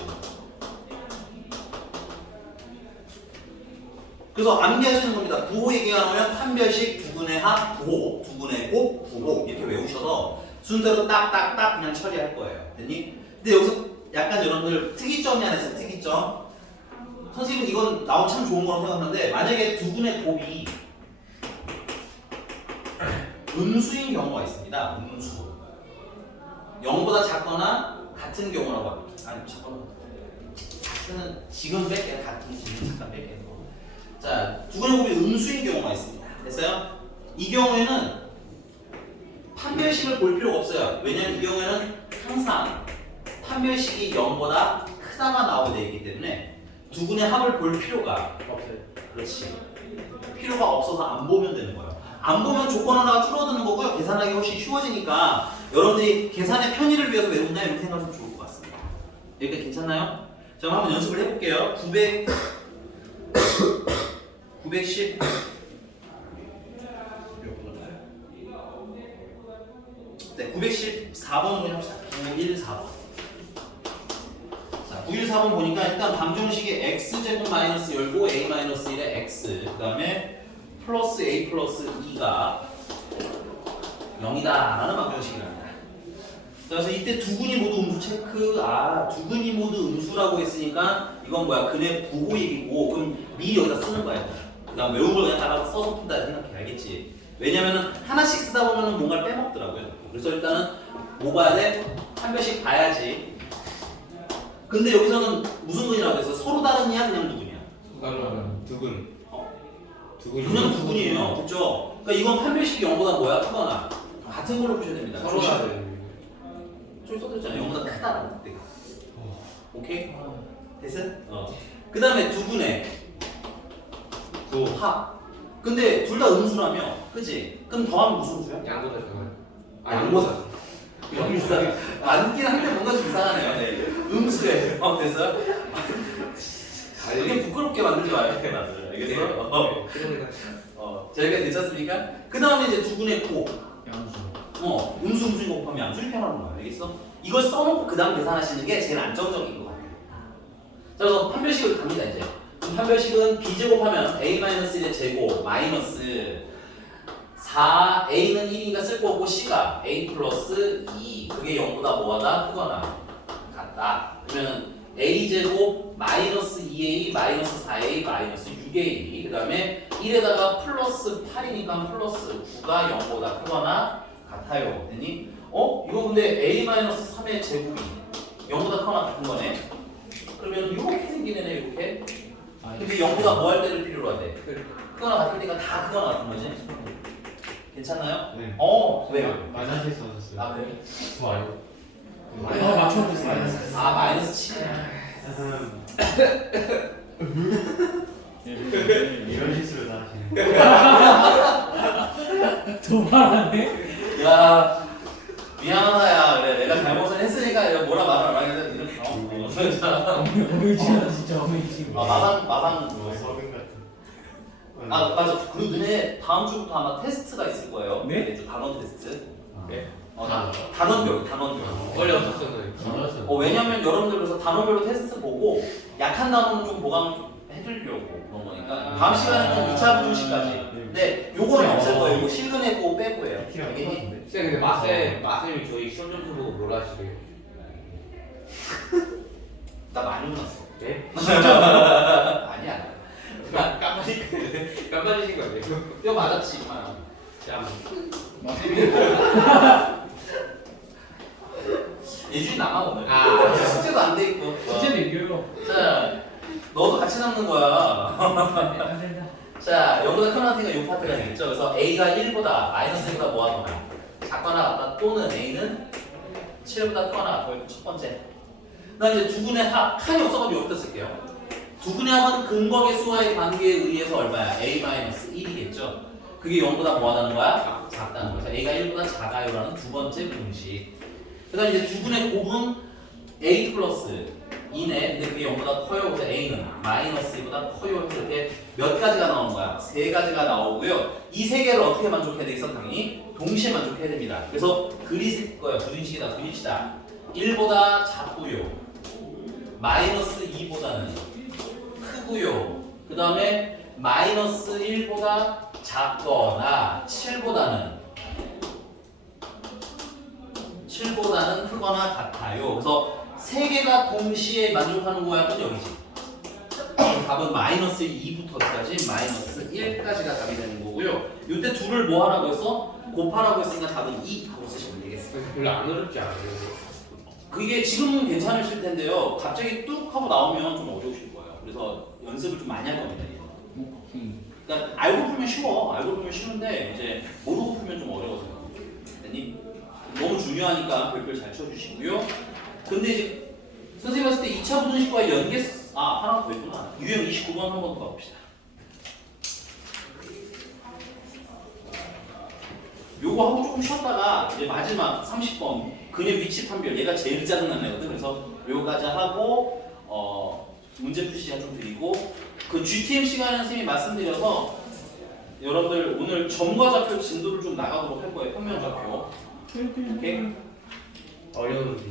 그래서 암기하시는 겁니다. 부호 얘기하면 판별식, 두근의 합, 부호, 두근의 곱, 부호 이렇게 외우셔서 순서로 딱딱딱 그냥 처리할 거예요. 됐니? 근데 여기서 약간 여러분들 특이점이 하나 있어요. 특이점. 선생님은 이건 나오면 참 좋은 거라고 생각하는데 만약에 두근의 곱이 음수인 경우가 있습니다. 음수. 0보다 작거나 같은 경우라고 합니다. 아니 잠깐만. 같은 지금 뺄게요. 같은 지금 잠깐 뺄게요. 자, 두근의 곱이 음수인 경우가 있습니다. 됐어요? 이 경우에는 판별식을 볼 필요가 없어요. 왜냐면 이 경우에는 항상 판별식이 0보다 크다가 나오게 되어 있기 때문에 두근의 합을 볼 필요가 없어요. 그렇지. 필요가 없어서 안 보면 되는 거예요. 안 보면 조건 하나가 줄어드는 거고요. 계산하기 훨씬 쉬워지니까 여러분들이 계산의 편의를 위해서 외운다 이렇게 생각하면 좋을 것 같습니다. 여기까지 괜찮나요? 자, 그럼 한번 연습을 해볼게요. 910 네, 914번으로 합시다. 914번. 자, 914번 보니까 일단 방정식이 x제곱 마이너스 열고 a 마이너스 1의 x 그 다음에 플러스 a 플러스 2가 0이다 라는 방정식이랍니다. 그래서 이때 두근이 모두 음수 체크. 두근이 모두 음수라고 했으니까 이건 뭐야? 근의 부호이고 그럼 미리 여기다 쓰는 거야. 그다음 외운 걸 그냥 따라서 써서 푼다 생각해. 알겠지? 왜냐면은 하나씩 쓰다 보면은 뭔가를 빼먹더라고요. 그래서 일단은 뭐 봐야 돼? 한 별씩 봐야지. 근데 여기서는 무슨 근이라고 했어? 서로 다른이야? 그냥 누구냐? 두근. 그냥 두근이에요. 그렇죠? 그러니까 이건 판별식이 0보다 뭐야? 크거나 같은 걸로 보셔야 됩니다. 서로 다른. 저기 써드렸잖아요. 0보다 크다라는 뜻. 오케이? 됐어? 그 다음에 두근의 합. 근데 둘 다 음수라며, 그치? 그럼 더하면 무슨 음수야? 양보다 작아요. 양보다. 양보다. 맞긴 한데 뭔가 좀 이상하네요. 네. 음수래. 됐어요? 이렇게 부끄럽게 만들지 마요. 이렇게 만들어. 알겠어? 그러니까 저희가 괜찮습니까? 그 다음에 이제 두근의 곱. 양수. 음수인 거 곱하면 양수 이렇게 하는 거야. 알겠어? 이걸 써놓고 그 다음 계산하시는 게 제일 안정적인 것 같아요. 자, 그래서 판별식을 갑니다, 이제. 판별식은 b제곱하면 a-1의 제곱 마이너스 4a는 1이니까 쓸 거 없고 c가 a 플러스 2 그게 0보다 뭐하다? 크거나 같다. 그러면 a제곱 마이너스 2a 마이너스 4a 마이너스 6a 그 다음에 1에다가 플러스 8이니까 플러스 9가 0보다 크거나 같아요. 됐니? 이거 근데 a 마이너스 3의 제곱이 0보다 크거나 같은 거네. 그러면 이렇게 생긴 애네 이렇게. 근데 0보다 뭐 할 때를 필요로 하대? 크거나 같을 때가 다 크거나 같은 거지? 괜찮나요? 네. 왜요? 마이너스 써졌어요. 그래? 좋아요. 맞춰보고 있어요. 마이너스 7. 이런 실수를 다 하시네. 도발하네. 야, 미안하다, 야. 그래, 내가 잘못을 했으니까 이거 뭐라 말을 안 하겠다. 이런 어메이징하다 진짜 어메이징. 마상. 서빙 같은. 맞아. 그리고 너네 다음 주부터 아마 테스트가 있을 거예요. 네? 매주 단원 테스트. 네. 단원별. 원래 없었잖아요. 왜냐면 여러분들 그래서 단원별로 테스트 보고 약한 단원은 좀 보강을 좀 해드리려고 그런 거니까 다음 시간에는 2차 분식까지. 근데 요거는 없을 거예요. 이거 실근했고 빼고예요. 알겠니? 진짜 근데 마쌤이 저희 시험 점수 보고 뭐라 하시래요? 나 많이 혼났어. 네? 아니야. 깜빡이신 거 아니에요? 뼈 맞았지, 임마. 야, 예준이 남아 오늘. 숙제도 안 돼 있고. 진짜 이겨요. 자, 너도 같이 남는 거야. 안 된다. 자, 여기다 커널티가 이 파트가 되겠죠. 그래서 A가 1보다 마이너스 1보다 뭐하거나 작거나 같다 또는 A는 7보다 크거나 같고 첫 번째. 그다음 이제 두근의 합 칸이 없어가지고 여기다 쓸게요. 두근의 합은 근거계 수와의 관계에 의해서 얼마야? A-1이겠죠. 그게 0보다 뭐하다는 거야? 작다는 거야. 그래서 A가 1보다 작아요라는 두 번째 공식. 그다음 이제 두근의 곱은 A 플러스 2네. 근데 그게 0보다 커요. 그래서 A는 마이너스 2보다 커요. 이렇게 몇 가지가 나오는 거야? 3가지가 나오고요. 이 3개를 어떻게 만족해야 되겠어? 당연히 동시에 만족해야 됩니다. 그래서 그리실 거예요. 부등식이다. 그립시다. 1보다 작고요. 마이너스 2보다는 크고요. 그 다음에 마이너스 1보다 작거나 7보다는 크거나 같아요. 그래서 3개가 동시에 만족하는 모양은 여기지. 답은 마이너스 2부터까지 마이너스 1까지가 답이 되는 거고요. 이때 둘을 뭐 하라고 했어? 곱하라고 했으니까 답은 2 하고 쓰시면 되겠어요. 별로 안 어렵지 않아요. 그게 지금은 괜찮으실 텐데요. 갑자기 뚝 하고 나오면 좀 어려우실 거예요. 그래서 연습을 좀 많이 할 겁니다. 이거. 그러니까 알고 풀면 쉬워. 알고 풀면 쉬운데 이제 모르고 풀면 좀 어려워서요. 아니 너무 중요하니까 별표 잘 쳐주시고요. 근데 이제 선생님 봤을 때 2차 부등식과의 연계 하나 더 있구나. 유형 29번 한 번 더 가봅시다. 요거 하고 조금 쉬었다가 이제 마지막 30번 그녀 위치 판별 얘가 제일 짜증난 애거든. 그래서 요거까지 하고 문제 풀이 시간 좀 드리고 그 GTM 시간에 선생님이 말씀드려서 여러분들 오늘 점과 좌표 진도를 좀 나가도록 할 거예요. 평면 좌표. 오케이? 어려운데.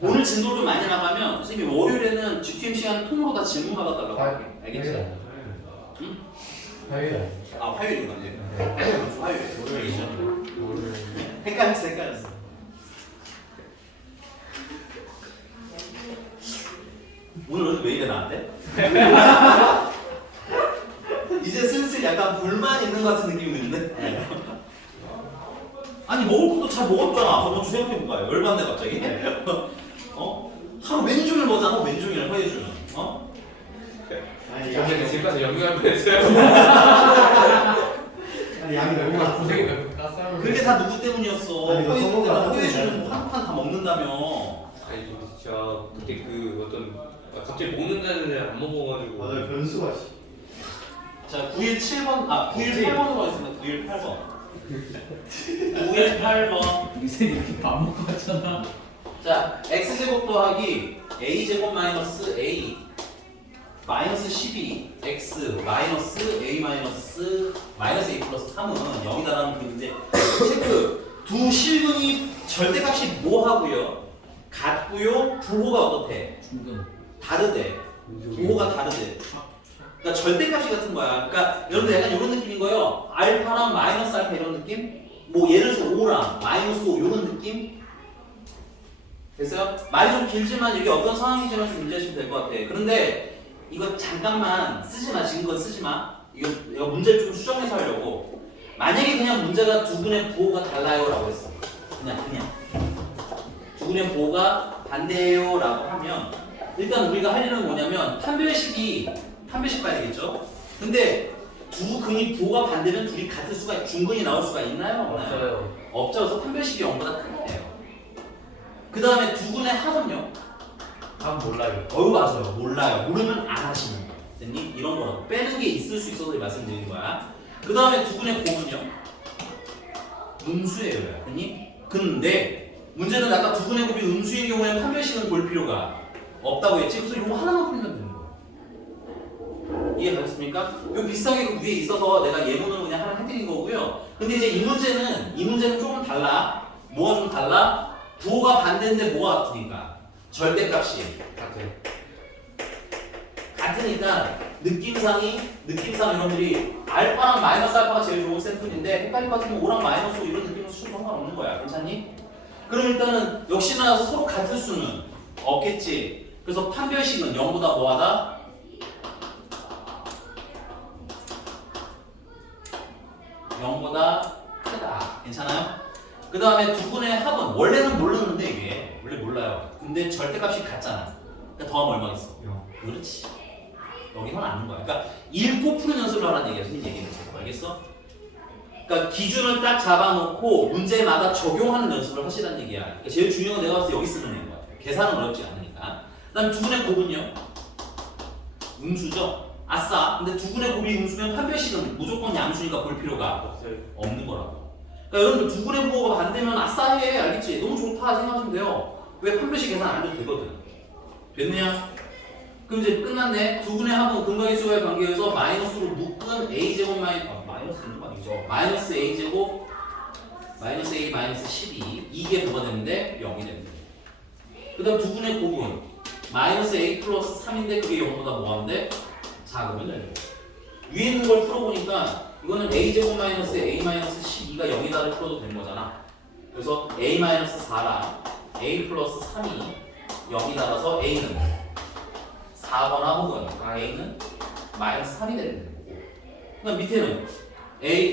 오늘 진도를 좀 많이 나가면 선생님이 월요일에는 GTM 시간 통으로 다 질문 받아달라고 할게. 알겠지? 응? 화요일. 화요일인가? 화요일. 월요일. 헷갈렸어. 오늘 왜 이래 나한테? 이제 슬슬 약간 불만 있는 것 같은 느낌이 드는데? 아니 먹을 것도 잘 먹었잖아. 저번 주 생각해볼까? 열받네 갑자기. 하루 왼종일 먹잖아. 왼종일 화해주는. 아니 저번에 집 가서 연구하면 했어요. 아니 양이 너무 많아. 고생이 너무 깠어요. 그게 다 누구 때문이었어? 아니, 이거 성공을 화해주는 한 판 다 먹는다며. 아니 진짜 그때 그 어떤 갑자기 먹는다는 애를 안 먹어가지고. 맞아요 변수가 씨. 자, 9일 7번, 9일 8번으로 하겠습니다. 9일 8번. 9일 8번. 요새 이렇게 밥 먹고 왔잖아. 자, x제곱 더하기 a제곱 마이너스 a 마이너스 12 x 마이너스 a 마이너스 a 플러스 3은 0이다라는 그인데 체크. 두 실근이 절대값이 뭐 하고요? 같고요. 부호가 어떻대? 중근. 다르대. 부호가 다르대. 그러니까 절대값이 같은 거야. 그러니까 여러분들 약간 이런 느낌인 거예요. 알파랑 마이너스 알파 이런 느낌? 뭐 예를 들어서 5랑 마이너스 5 이런 느낌? 됐어요? 말이 좀 길지만 이게 어떤 상황이지만 좀 문제하시면 될 것 같아. 그런데 이거 잠깐만 쓰지 마. 지금 건 쓰지 마. 이거 문제를 좀 수정해서 하려고. 만약에 그냥 문제가 두 분의 부호가 달라요 라고 했어. 그냥 두 분의 부호가 반대예요 라고 하면 일단 우리가 할 일은 뭐냐면 판별식 봐야겠죠? 근데 두 근이 부호가 반대면 둘이 같을 수가 중근이 나올 수가 있나요? 없나요? 없어요. 없죠. 그래서 판별식이 0보다 크네요. 그 다음에 두 근의 합은요? 난 몰라요. 맞아요. 몰라요. 모르면 안 하시는 거예요. 됐니? 이런 거 빼는 게 있을 수 있어서 말씀드리는 거야. 그 다음에 두 근의 곱은요? 음수예요. 됐니? 근데 문제는 아까 두 근의 곱이 음수인 경우에는 판별식은 볼 필요가 없다고 했지. 그래서 이거 하나만 풀면 되는 거예요. 이해가셨습니까? 요 비슷하게 그 위에 있어서 내가 예문으로 그냥 하나 해드린 거고요. 근데 이제 이 문제는 조금 달라. 뭐가 좀 달라? 부호가 반대인데 뭐가 같으니까? 절대값이 같으니까 느낌상 여러분들이 알파랑 마이너스 알파가 제일 좋은 샘플인데 헷갈릴 것 같으면 5랑 마이너스 5 이런 느낌으로 수준 상관없는 거야. 괜찮니? 그럼 일단은 역시나 서로 같을 수는 없겠지. 그래서 판별식은 0보다 뭐하다? 0보다 크다. 괜찮아요? 그 다음에 두 분의 합은 원래는 모르는데 이게 원래 몰라요. 근데 절대값이 같잖아. 그러니까 더하면 얼마겠어? 그렇지. 여기는 아는 거야. 그러니까 읽고 푸는 연습을 하라는 얘기야. 선생님 얘기는. 알겠어? 그러니까 기준을 딱 잡아놓고 문제마다 적용하는 연습을 하시라는 얘기야. 그러니까 제일 중요한 건 내가 봤을 때 여기 쓰는 애인 것 같아. 계산은 어렵지 않으니까. 그 다음 두 분의 곱은요? 음수죠? 아싸. 근데 두 분의 곱이 음수면 판별식은 무조건 양수니까 볼 필요가 없는 거라고. 그러니까 여러분들 두 분의 부호가 반대면 아싸해. 알겠지? 너무 좋다 생각하시면 돼요. 왜 판별식 계산 안 해도 되거든. 됐냐? 그럼 이제 끝났네. 두 분의 합은 근각의 수와의 관계에서 마이너스로 묶은 a제곱 마이너스는 거 아니죠? 마이너스 a제곱 마이너스 a 마이너스 12 이게 뭐가 되는데 0이 됩니다. 그 다음 두 분의 곱은 마이너스 a 플러스 3인데 그게 0보다 뭐한데? 작으면 되는 거. 위에 있는 걸 풀어보니까 이거는 a제곱 마이너스 a 마이너스 12가 0이다를 풀어도 되는 거잖아. 그래서 a 마이너스 4랑 a 플러스 3이 0이다라서 a는 4거나 혹은 a는 마이너스 3이 되는 거고. 그다음 밑에는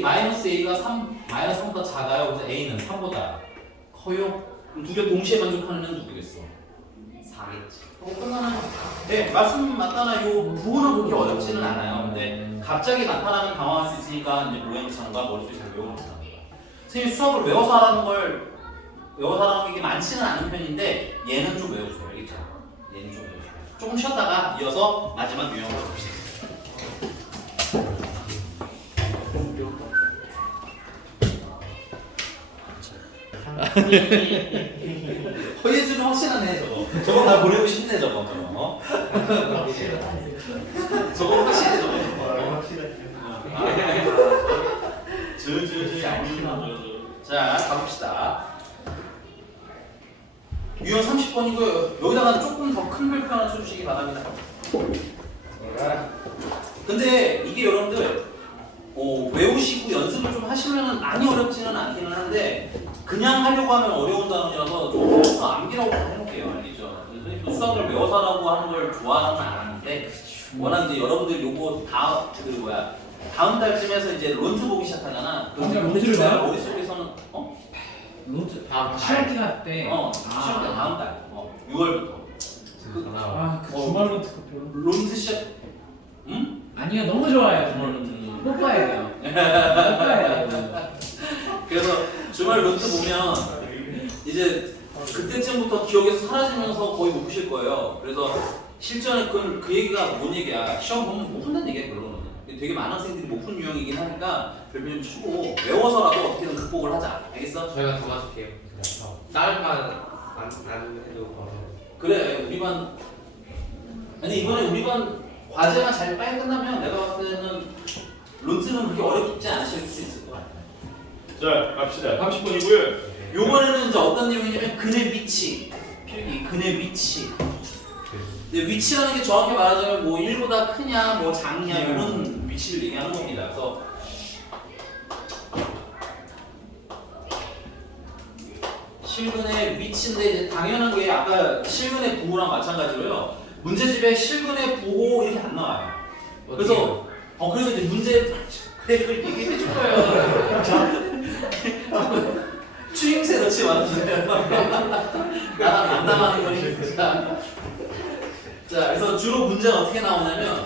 마이너스 a가 3 마이너스 3보다 작아요. 그래서 a는 3보다 커요. 그럼 두 개 동시에 만족하는 애는 누구겠어? 4겠지. 끝나나요? 네, 말씀 맞잖아요. 구호는 그렇게 어렵지는 않아요. 근데 갑자기 나타나면 당황할 수 있으니까 이제 모양창과 머릿속에 잘 외워놓자는 거야. 선생님 수학을 외워서 하라는 게 많지는 않은 편인데 얘는 좀 외워주세요. 알겠죠? 얘는 좀 외워주세요. 조금 쉬었다가 이어서 마지막 유형으로 갑시다. 허예준은 확실하네 저거. 저거 나 보내고 싶네 저거. 저거 확실해 저거. 자 가봅시다. 유형 30번이고요. 여기다가 조금 더 큰 별표 하나 쳐주시기 바랍니다. 근데 이게 여러분들 외우시고 연습을 좀 하시면 많이 어렵지는 않기는 한데 그냥 하려고 하면 어려운 단어라서 좀 해서 암기라고 해놓을게요. 알겠죠? 그래서 수학을 외워서 하라고 하는 걸 좋아하는 건 않았는데 워낙 이제 여러분들 요거 다음 달쯤에서 이제 론트 보기 시작하잖아. 그럼 론트를 봐요? 머릿속에서는 론트 다음 시험 기간 때. 시험 때 다음 달 6월부터 그 주말 론트 커피. 론트 시작. 응? 아니요 너무 좋아요 주말 론트. 꼭 봐야 돼요. 꼭 봐야 돼요. 그래서 주말 론트 보면 이제 그때쯤부터 기억에서 사라지면서 거의 못 푸실 거예요. 그래서 실전에 그 얘기가 뭔 얘기야? 시험 보면 못 푼다는 얘기야 그러는. 되게 많은 학생들이 못 푼 유형이긴 하니까 별표 좀 치고 외워서라도 어떻게든 극복을 하자. 알겠어? 저희가 도와줄게요. 다른 반안 해도 바로. 그래 우리 반 아니 이번에 우리 반 과제만 잘 빨리 끝나면 내가 봤을 때는 론트는 그렇게 어렵지 않으실 수 있을 것 같아. 자, 갑시다. 30번이고요. 요번에는 이제 어떤 내용이냐면 근의 위치 필기 근의 위치. 근데 위치라는 게 정확히 말하자면 뭐 1보다 크냐 뭐 작냐 이런 위치를 얘기하는 겁니다. 그래서 실근의 위치인데 이제 당연한 게 아까 실근의 부호랑 마찬가지로요. 문제집에 실근의 부호 이렇게 안 나와요. 그래서 이제 문제 그걸 얘기해 줄 거예요. 추임새 넣지 말아주세요. 나랑 안 나가는 거니 진짜. 자, 그래서 주로 문제가 어떻게 나오냐면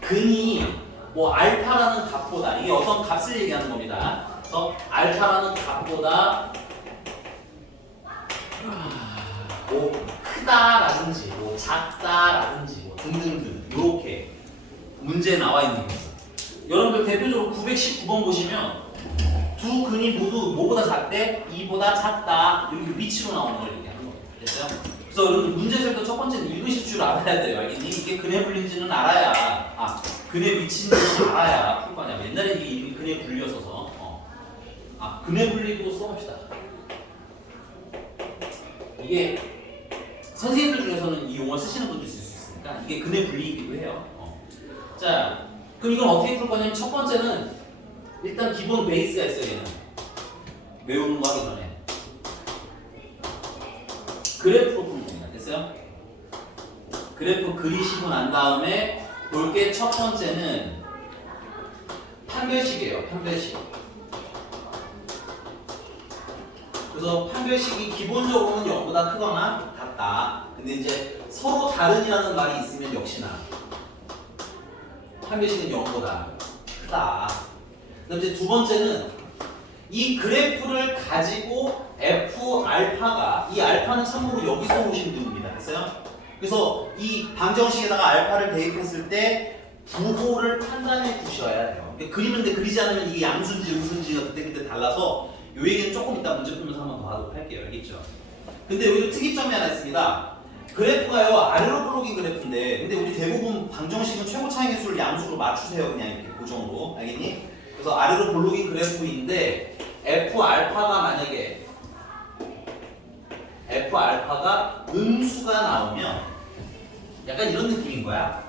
근이 뭐 알파라는 값보다 이게 어떤 값을 얘기하는 겁니다. 그래서 알파라는 값보다 뭐 크다라든지 뭐 작다라든지 뭐 등등등 이렇게 문제에 나와 있는 거예요. 여러분들 대표적으로 919번 보시면 두 근이 모두 뭐보다 작대? 2보다 작다 이렇게 위치로 나오는 걸 얘기하는 거예요. 됐어요? 그래서 여러분 문제 쓸 때 첫 번째는 읽으실 줄 알아야 돼요. 알겠니? 이게 근의 분리인지는 알아야 근의 위치인지는 알아야 풀 거 아니야. 옛날에 이게 이름이 근의 분리였어서 근의 분리도 써봅시다. 이게 선생님들 중에서는 이 용어를 쓰시는 분도 있을 수 있으니까 이게 근의 분리이기도 해요. 자, 그럼 이건 어떻게 풀 거냐면 첫 번째는 일단 기본 베이스가 있어요. 얘는 외우는 거 하기 전에 그래프로 푸는 겁니다. 됐어요? 그래프 그리시고 난 다음에 볼 게 첫 번째는 판별식이에요. 판별식. 그래서 판별식이 기본적으로는 0보다 크거나 같다. 근데 이제 서로 다른이라는 말이 있으면 역시나 판별식은 0보다 크다. 그다음 이제 두 번째는 이 그래프를 가지고 f 알파가 이 알파는 참고로 여기서 오신 분입니다. 됐어요? 그래서 이 방정식에다가 알파를 대입했을 때 부호를 판단해 주셔야 돼요. 그림인데 그리지 않으면 이게 양수인지 음수인지가 그때그때 달라서 요 얘기는 조금 이따 문제 풀면서 한번 더 하도록 할게요. 알겠죠? 근데 여기도 특이점이 하나 있습니다. 그래프가요 아래로 블록인 그래프인데 근데 우리 대부분 방정식은 최고 차이의 수를 양수로 맞추세요. 그냥 이렇게 고정으로. 알겠니? 그래서 아래로 블록인 그래프인데 F 알파가 만약에 F 알파가 음수가 나오면 약간 이런 느낌인 거야.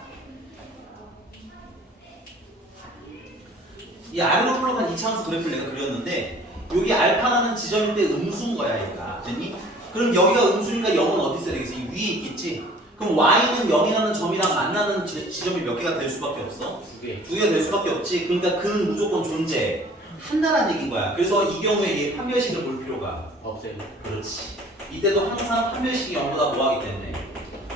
이 아래로 블록한 이차함수 그래프를 내가 그렸는데 여기 알파라는 지점일 때 음수인 거야 얘가. 됐니? 그럼 여기가 음수니까 0은 어디 있어야 되겠어? 이 위에 있겠지? 그럼 y는 0이라는 점이랑 만나는 지점이 몇 개가 될 수밖에 없어? 두 개가 될 수밖에 없지. 그러니까 그는 무조건 존재한다는 얘기인 거야. 그래서 이 경우에 얘 판별식을 볼 필요가 없어요. 그렇지. 이때도 항상 판별식이 0보다 뭐하기 때문에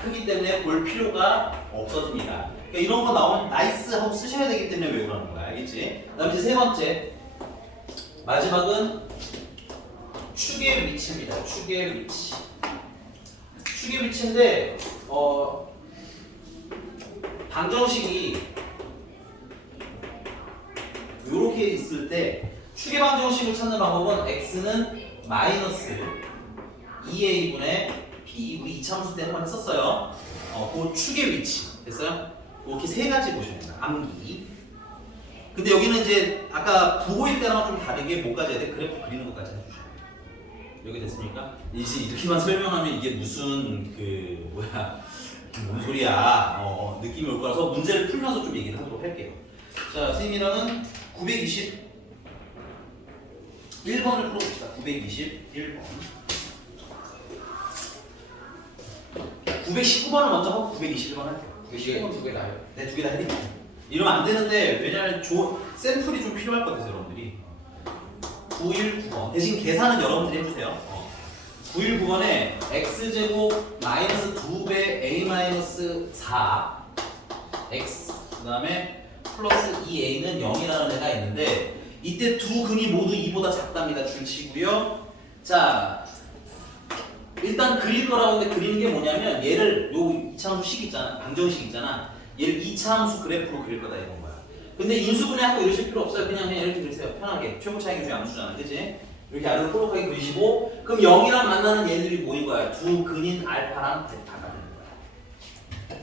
크기 때문에 볼 필요가 없어집니다. 그러니까 이런 거 나오면 나이스 하고 쓰셔야 되기 때문에 외우라는 거야. 알겠지? 그 다음 이제 세 번째 마지막은 축의 위치입니다. 축의 위치. 축의 위치인데 방정식이 이렇게 있을 때 축의 방정식을 찾는 방법은 x는 마이너스 2a분의 b 우리 이차함수 때 한번 했었어요. 그 축의 위치 됐어요? 이렇게 세 가지 보시면 됩니다. 암기. 근데 여기는 이제 아까 부호일 때랑 좀 다르게 뭐까지 해야 돼? 그래프 그리는 것까지 해주셔야 돼요. 여기 됐습니까? 이제 이렇게만 설명하면 이게 무슨 그 뭐야 뭔 소리야 느낌이 올 거라서 문제를 풀면서 좀 얘기를 하도록 할게요. 자, 선생님이랑은 921번을 풀어봅시다. 921번. 919번을 먼저 하고 921번 할게요. 이게 두개 나요. 네, 두 개 다 해야 돼. 이러면 안 되는데 왜냐면 샘플이 좀 필요할 것 같아서 여러분들이 919번 대신 계산은 여러분들이 해주세요. 919번에 x제곱 마이너스 2배 a 마이너스 4 x 그 다음에 플러스 2a는 0이라는 애가 있는데 이때 두 근이 모두 2보다 작답니다. 줄치고요. 자 일단 그릴 거라고 했는데 그리는 게 뭐냐면 얘를 요 이차함수식 있잖아. 방정식 있잖아. 얘를 이차함수 그래프로 그릴 거다 이건 거야. 근데 인수분해하고 이러실 필요 없어요. 그냥 이렇게 그리세요. 편하게. 최고 차이계수 양수잖아. 그치? 이렇게 아래로 볼록하게 그리시고 그럼 0이랑 만나는 얘들이 뭐인 거야? 두 근인 알파랑 베타가 되는 거야.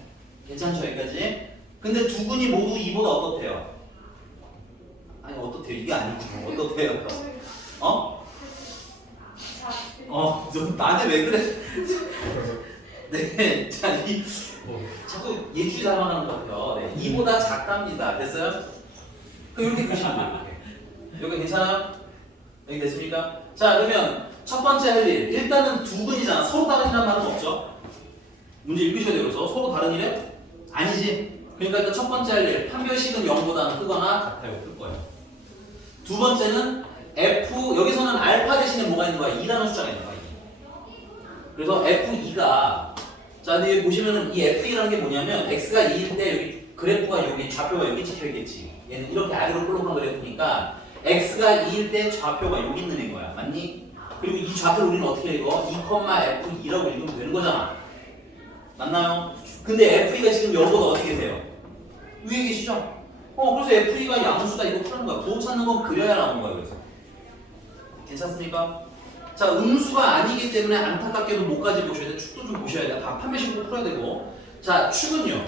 괜찮죠? 여기까지? 근데 두 근이 모두 2보다 어떻대요? 아니 어떻대요? 이게 아니고 어떻대요? 너 나한테 왜 그래? 네, 자, 자꾸 예주의 닮아가는 것 같아요. 네, 2보다 작답니다. 됐어요? 그럼 이렇게 그리시면 돼요. 이렇게. 여기 괜찮아요? 여기 됐습니까? 자, 그러면 첫 번째 할 일. 일단은 두 근이잖아. 서로 다른이란 말은 없죠? 문제 읽으셔야 돼요. 그래서 서로 다른 일에? 아니지. 그러니까 일단 첫 번째 할 일. 판별식은 0보다는 크거나 같아요. 클 거예요. 두 번째는 F, 여기서는 알파 대신에 뭐가 있는 거야? 2라는 숫자가 있는 거야. 그래서 F2가 자, 근데 여기 보시면은 이 F2라는 게 뭐냐면 X가 2일 때 여기 그래프가 여기 좌표가 여기 찍혀 있겠지. 얘는 이렇게 아래로 볼록한 그래프니까 X가 2일 때 좌표가 여기 있는 애인 거야. 맞니? 그리고 이 좌표를 우리는 어떻게 읽어? 2,F2라고 읽으면 되는 거잖아. 맞나요? 근데 F2가 지금 여보다 어떻게 돼요? 위에 계시죠? 그래서 F2가 양수다 이거 푸는 거야. 부호 찾는 건 그려야 나오는 거야. 그래서 괜찮습니까? 자, 음수가 아니기 때문에 안타깝게도 뭐까지 보셔야 돼? 축도 좀 보셔야 돼. 다 판매식으로 풀어야 되고. 자, 축은요.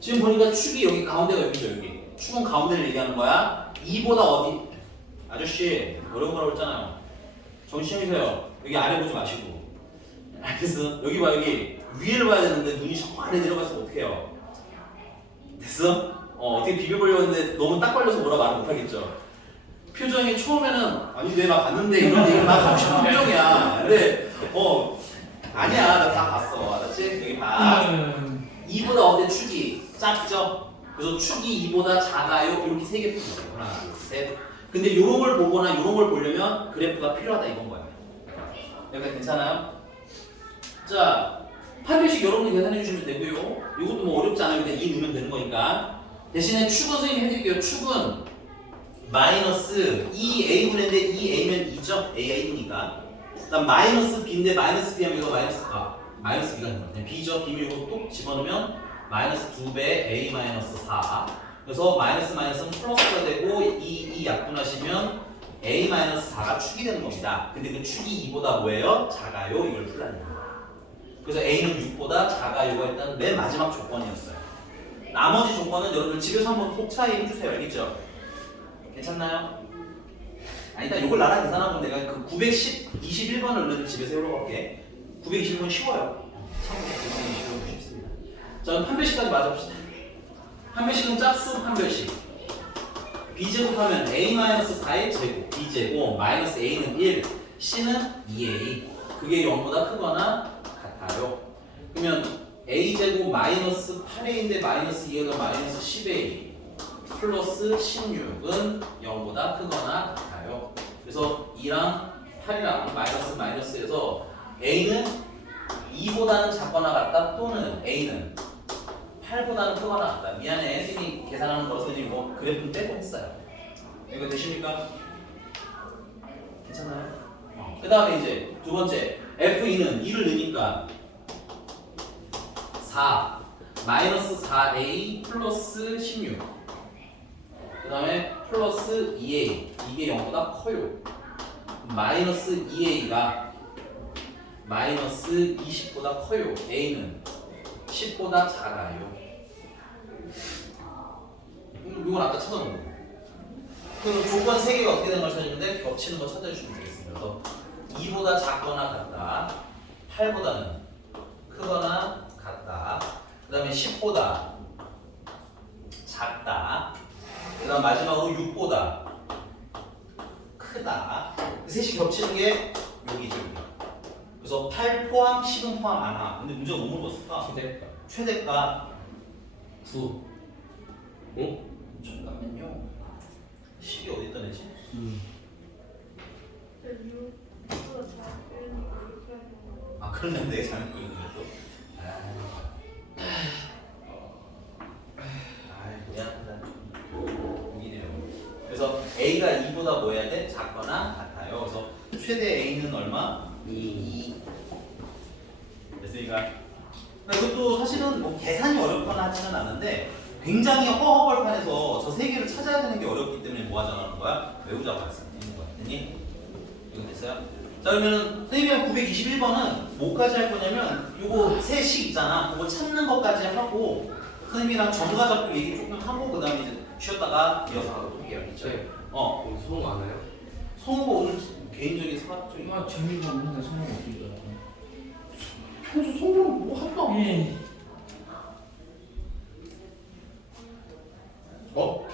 지금 보니까 축이 여기 가운데가 여기죠, 여기. 축은 가운데를 얘기하는 거야. 2보다 어디? 아저씨, 어려운 거라고 했잖아요. 정신 차리세요. 여기 아래 보지 마시고. 알겠어? 여기 봐, 여기. 위를 봐야 되는데 눈이 저 아래 내려가서 어떡해요? 됐어? 어떻게 비벼보려고 했는데 너무 딱 걸려서 뭐라 말을 못하겠죠? 표정이 처음에는 아니 내가 봤는데 이런 얘기를 나 하고 싶은 표정이야. 근데 아니야 나 다 봤어. 알았지? 여기 봐. 2보다 어때 축이 작죠? 그래서 축이 2보다 작아요. 이렇게 세 개 풀어요. 하나, 둘, 셋. 근데 요런 걸 보거나 요런 걸 보려면 그래프가 필요하다 이건 거야. 여기까지 괜찮아요? 자, 판별식 여러분이 계산해 주시면 되고요. 이것도 뭐 어렵지 않아요. 그냥 2 넣으면 되는 거니까. 대신에 축은 선생님이 해드릴게요. 축은 마이너스 2a분인데 2a면 2죠? aa니까. 그다음 마이너스 b인데 마이너스 b하면 이거 마이너스 b가 되는 거예요. b죠? b면 이거 또 집어넣으면 마이너스 2배 a 마이너스 4. 그래서 마이너스 마이너스는 플러스가 되고 이 약분하시면 a-4가 축이 되는 겁니다. 근데 그 축이 2보다 뭐예요? 작아요. 이걸 풀라는 거예요. 그래서 a는 6보다 작아요가 일단 맨 마지막 조건이었어요. 나머지 조건은 여러분들 집에서 한번 꼭 차이해주세요. 알겠죠? 괜찮나요? 아니, 일단 이걸 나랑 계산하면 내가 그 921번을 너희들 집에서 해볼게. 921번 쉬워요. 참고로 921번 쉽습니다. 자, 그럼 판별식까지 맞아봅시다. 판별식은 짝수 판별식. b제곱하면 a-4의 제곱, b제곱, 마이너스 a는 1, c는 2a. 그게 0보다 크거나 같아요. 그러면 a제곱 마이너스 8a인데 마이너스 2가 마이너스 10a 플러스 16은 0보다 크거나 같아요. 그래서 2랑 8이랑 마이너스에서 a는 2보다는 작거나 같다 또는 a는 8보다는 크거나 같다. 미안해, 선생님이 계산하는 거라서 선생님 뭐 그래프는 빼고 했어요. 이거 되십니까? 괜찮나요? 그 다음에 이제 두 번째 f2는 2를 넣으니까 4 마이너스 4a 플러스 16 그 다음에 플러스 2a 이게 0보다 커요. 마이너스 2a가 마이너스 20보다 커요. a는 10보다 작아요. 이건 아까 찾아놓은 거. 그럼 조건 3개가 어떻게 되는 걸 찾았는데 겹치는 거 찾아주시면 되겠습니다. 그래서 2보다 작거나 같다, 8보다는 크거나 같다, 그 다음에 10보다 작다, 그 다음 마지막으로 6보다 크다. 셋이 겹치는 게 여기죠. 그래서 8 포함, 10은 포함 안 하. 근데 문제가 뭐 물어봤을까? 최대값. 최대가 9. 어? 잠깐만요. 10이 어디 있다 내지? 저 6보다 작으니까 이렇게 하는 거. 아, 그러면 내가 잘못 그렸네 또. 미안하다. 여기네요. 그래서 A가 2보다 뭐 해야 돼? 작거나 같아요. 그래서 최대 A는 얼마? 2. 됐으니까. 이것도 사실은 뭐 계산이 어렵거나 하지는 않은데 굉장히 허허벌판에서 저 세 개를 찾아야 되는 게 어렵기 때문에 뭐 하자는 거야? 외우자고 말씀드리는 거야. 됐니? 이거 됐어요? 자, 그러면은 선생님이랑 921번은 뭐까지 할 거냐면 요거 세 식 있잖아. 그거 찾는 것까지 하고 선생님이랑 전과 잡고 얘기 조금 하고 그 다음에 이제 쉬었다가 이어서 하도록 할게요. 알겠죠? 네. 어. 소음 많아요? 성우가 오늘 개인적인 사학적인 아 재미가 없는데 소용 없으니까. 평소 성공 뭐 한다. 예.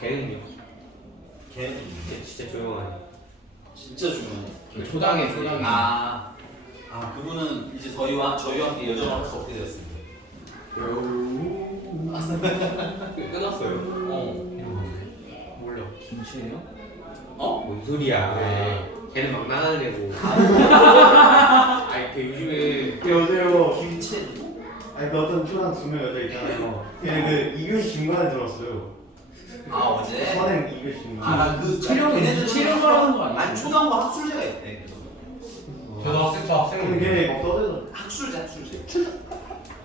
걔는요? 걔 진짜 조용하네. 진짜 중요해. 조당해 조당해. 아 그분은 이제 저희와 함께 여정을 할 수 없게 되었습니다. 끊었어요? 몰라. 김치예요? 어? 뭔 소리야? 걔는 막 나가는 애고. 아니 그 요즘에 여자요. 김채 아니 그 어떤 초등 2명 여자 있잖아요. 그냥 그 2교시 중간에 들었어요. 아 어제 선행 2교시 중간. 아그 체력 말하는 거 아니야? 아니 초등부 학술제가 있대. 저 근데 걔네 막 떠들어. 학술제.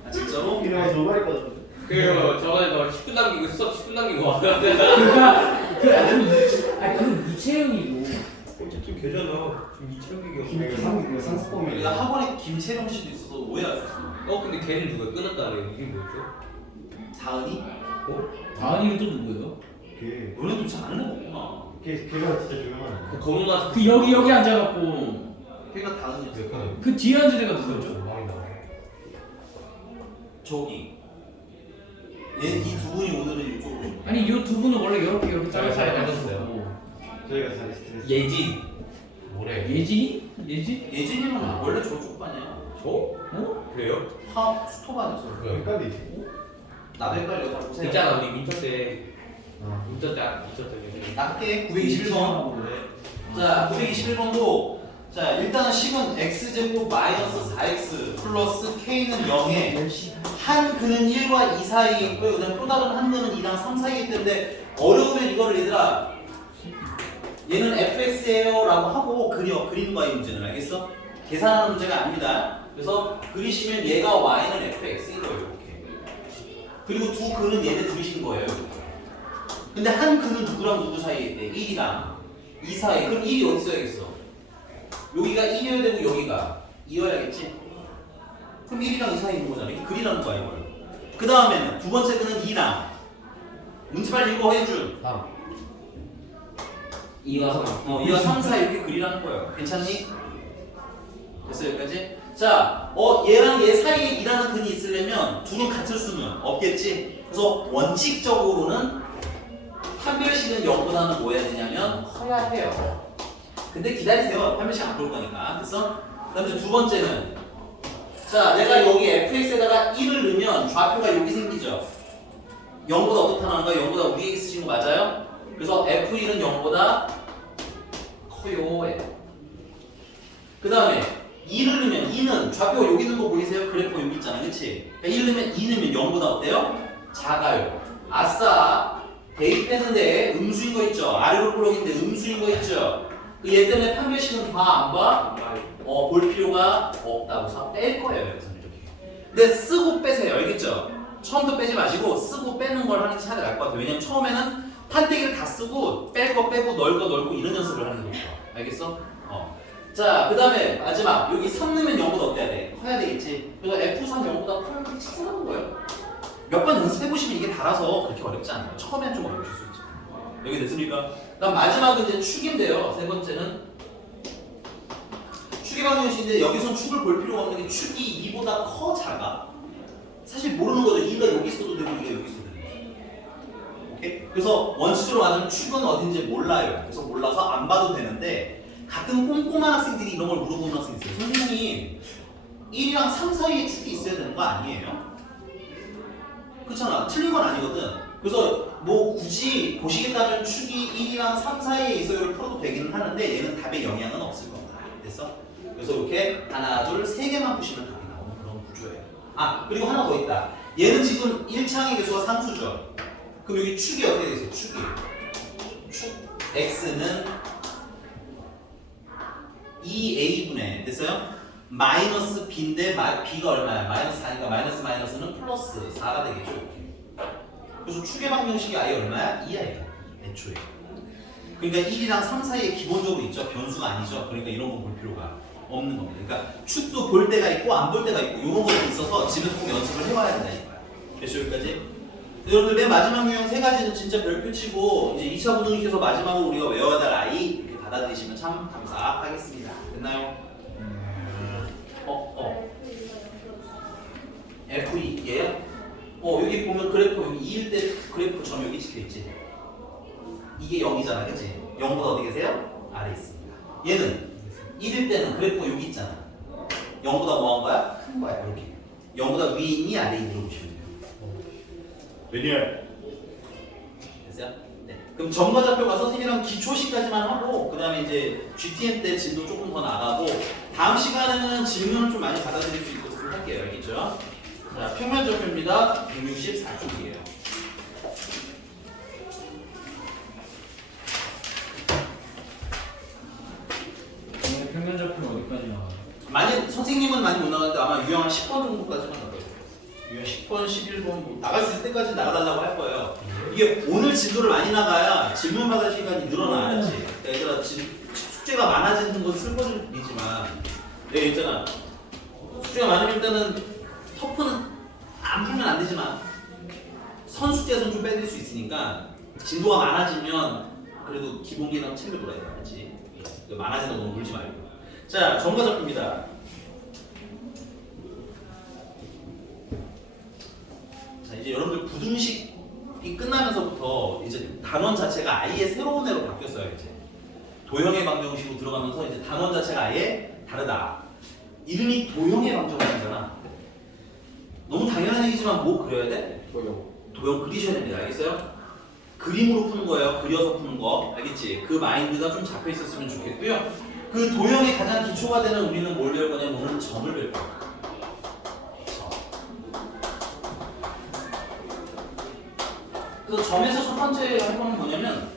아 진짜로? 이래가 노가리 거든. 그리고 저번에 너 10분 남기고 수업 10분 남기고 왔는데. 그건 이채영이고. 어쨌든 걔잖아. 지금 이철기가. 상습범이. 우리가 학원에 김채령 씨도 있어서 오해할 수 있어. 근데 걔는 누가 끊었다네. 이게 뭐죠? 다은이? 다은이는 또 누구예요? 걔 너네도 잘 아는 거구나. 걔가 진짜 유명한. 그 검은 나. 그 여기 앉아갖고 걔가 다은이였어. 그 뒤에 앉은 애가 누구였죠? 저기. 이 두 분이 오늘은 이쪽으로. 아니 이 두 분은 원래 이렇게 잘라서 잘 앉았었고. 저희가 잘 스트레스. 예진. 뭐래? 예진이? 예진? 예진이는 원래 저쪽 반이야. 저? 어? 그래요? 수토반이었어. 헷갈리지. 나도 헷갈려. 잘 보세요. 있잖아 우리 민철 때. 어. 민철 때 얘기. 나 할게. 921번. 자, 921번도 자 일단은 10은 x제곱 마이너스 4x 플러스 k는 0에 한 근은 1과 2 사이에 있고요. 그다음 또 다른 한 근은 2랑 3 사이에 있기 때문에 어려우면 이거를 얘들아 얘는 fx예요 라고 하고 그리는 거야 이 문제는. 알겠어? 계산하는 문제가 아닙니다. 그래서 그리시면 얘가 y는 fx인 거예요. 이렇게. 그리고 두 근은 얘네 둘이신 거예요. 근데 한 근은 누구랑 누구 사이에 있대? 1이랑 2 사이. 그럼 1이 어디 있어야겠어? 여기가 1이어야 되고 여기가 2여야겠지? 그럼 1이랑 2 사이 있는 거잖아. 이렇게 그리라는 거야 이걸. 그 다음에는 두 번째 근은 2랑 문제 빨리 읽어 해준 3 2와 3 2와 3 사이 이렇게 그리라는 거예요. 괜찮니? 됐어 여기까지? 자, 얘랑 얘 사이에 2라는 근이 있으려면 둘은 같을 수는 없겠지? 그래서 원칙적으로는 판별식은 0보다는 뭐 해야 되냐면 커야 해요. 근데 기다리세요. 판별식 안 볼 거니까. 됐어? 그 다음에 이제 두 번째는 자, 내가 여기 fx에다가 1을 넣으면 좌표가 여기 생기죠? 0보다 어떻게 나오는 거야? 0보다 위에 있으신 거 맞아요? 그래서 f1은 0보다 커요. 그 다음에 2를 넣으면 2는 좌표가 여기 있는 거 보이세요? 그래프 여기 있잖아. 그치? 그러니까 1 넣으면 2 넣으면 0보다 어때요? 작아요. 아싸! 대입했는데 음수인 거 있죠? 아래로 플러그인데 음수인 거 있죠? 얘 때문에 판별식은 봐? 안 봐? 볼 필요가 없다고 해서 뺄 거예요. 여기서 이렇게. 근데 쓰고 빼세요. 알겠죠? 처음부터 빼지 마시고 쓰고 빼는 걸 하는 게 차라리 나을 것 같아요. 왜냐면 처음에는 판때기를 다 쓰고 뺄 거 빼고 넣을 거 넣고 이런 연습을 하는 게 좋아. 알겠어? 자, 그 다음에 마지막 여기 3 넣으면 0보다 어때야 돼? 커야 되겠지? 그래서 F3 0보다 커야 돼. 찾아가는 거예요. 몇 번 연습해보시면 이게 달아서 그렇게 어렵지 않아요. 처음엔 좀 어려우실 수 있죠. 여기 됐습니까? 그다음 마지막은 이제 축인데요. 세 번째는 축의 방정식인데 여기선 축을 볼 필요가 없는 게 축이 2보다 커 작아? 사실 모르는 거죠. 2가 여기 있어도 되고 2가 여기 있어도 되고. 오케이? 그래서 원칙적으로 말하면 축은 어딘지 몰라요. 그래서 몰라서 안 봐도 되는데 가끔 꼼꼼한 학생들이 이런 걸 물어보는 학생이 있어요. 선생님 1이랑 3 사이에 축이 있어야 되는 거 아니에요? 그렇잖아. 틀린 건 아니거든. 그래서 뭐 굳이 보시겠다면 축이 1이랑 3 사이에 있어요를 풀어도 되기는 하는데 얘는 답에 영향은 없을 겁니다. 됐어? 그래서 이렇게 하나, 둘, 세 개만 푸시면 답이 나오는 그런 구조예요. 아, 그리고 하나 더 있다. 얘는 지금 1창의 개수가 상수죠. 그럼 여기 축이 어떻게 돼 있어요? 축이. 축 x는 2a분의 됐어요? 마이너스 b인데 b가 얼마야? 마이너스 4니까 마이너스는 플러스 4가 되겠죠. 이렇게. 그래서 축의 방정식이 아예 얼마야? 2야예요. 애초에. 그러니까 1이랑 3 사이에 기본적으로 있죠. 변수가 아니죠. 그러니까 이런 거 볼 필요가 없는 겁니다. 그러니까 축도 볼 때가 있고 안 볼 때가 있고 이런 것들이 있어서 집에서 꼭 연습을 해와야 된다 이거야. 됐죠? 여기까지? 여러분들 맨 마지막 유형 세 가지는 진짜 별표 치고 이제 2차 부등식에서 마지막으로 우리가 외워야 될 아이 이렇게 받아들이시면 참 감사하겠습니다. 됐나요? F2 얘요? 여기 보면 그래프 여기 2일 때 그래프 점 여기 찍혀있지? 이게 0이잖아 그치? 0보다 어디 계세요? 아래 있습니다. 얘는 1일 때는 그래프가 여기 있잖아. 0보다 뭐 한 거야? 큰 거야 이렇게. 0보다 위에 있니 아래에 있니 보시면 돼요. 리니얼. 됐어요? 네. 그럼 점과 좌표가 선생님이랑 기초식까지만 하고 그 다음에 이제 GTM 때 진도 조금 더 나가고 다음 시간에는 질문을 좀 많이 받아들일 수 있도록 할게요. 알겠죠? 자, 평면 좌표입니다. 164쪽이에요. 평면 좌표는 어디까지 나와요? 많이 선생님은 많이 못 나가는데 아마 유형 한 10번 정도까지만 나가요. 유형 10번, 11번 뭐 나갈 수 있을 때까지 나가달라고 할 거예요. 이게 오늘 진도를 많이 나가야 질문 받을 시간이 늘어나. 알았지? 얘들아 숙제가 많아지는 건 슬픈 일이지만 내가 있잖아. 숙제가 많으면 일단은 터프는 안 풀면 안 되지만 선숙제에서는 좀 빼드릴 수 있으니까 진도가 많아지면 그래도 기본기능 챙겨둬야 돼. 알았지? 많아진다고 너무 울지 말고. 자, 점과 좌표입니다. 자, 이제 여러분들 부등식이 끝나면서부터 이제 단원 자체가 아예 새로운 애로 바뀌었어요. 이제 도형의 방정식으로 들어가면서 이제 단원 자체가 아예 다르다. 이름이 도형의 방정식이잖아. 너무 당연한 얘기지만 뭐 그려야 돼? 도형 그리셔야 됩니다. 알겠어요? 그림으로 푸는 거예요. 그려서 푸는 거. 알겠지? 그 마인드가 좀 잡혀 있었으면 좋겠고요. 그 도형의 가장 기초가 되는 우리는 뭘 배울 거냐면 오늘 점을 배울 거예요. 점. 그래서 점에서 첫 번째 할 거는 뭐냐면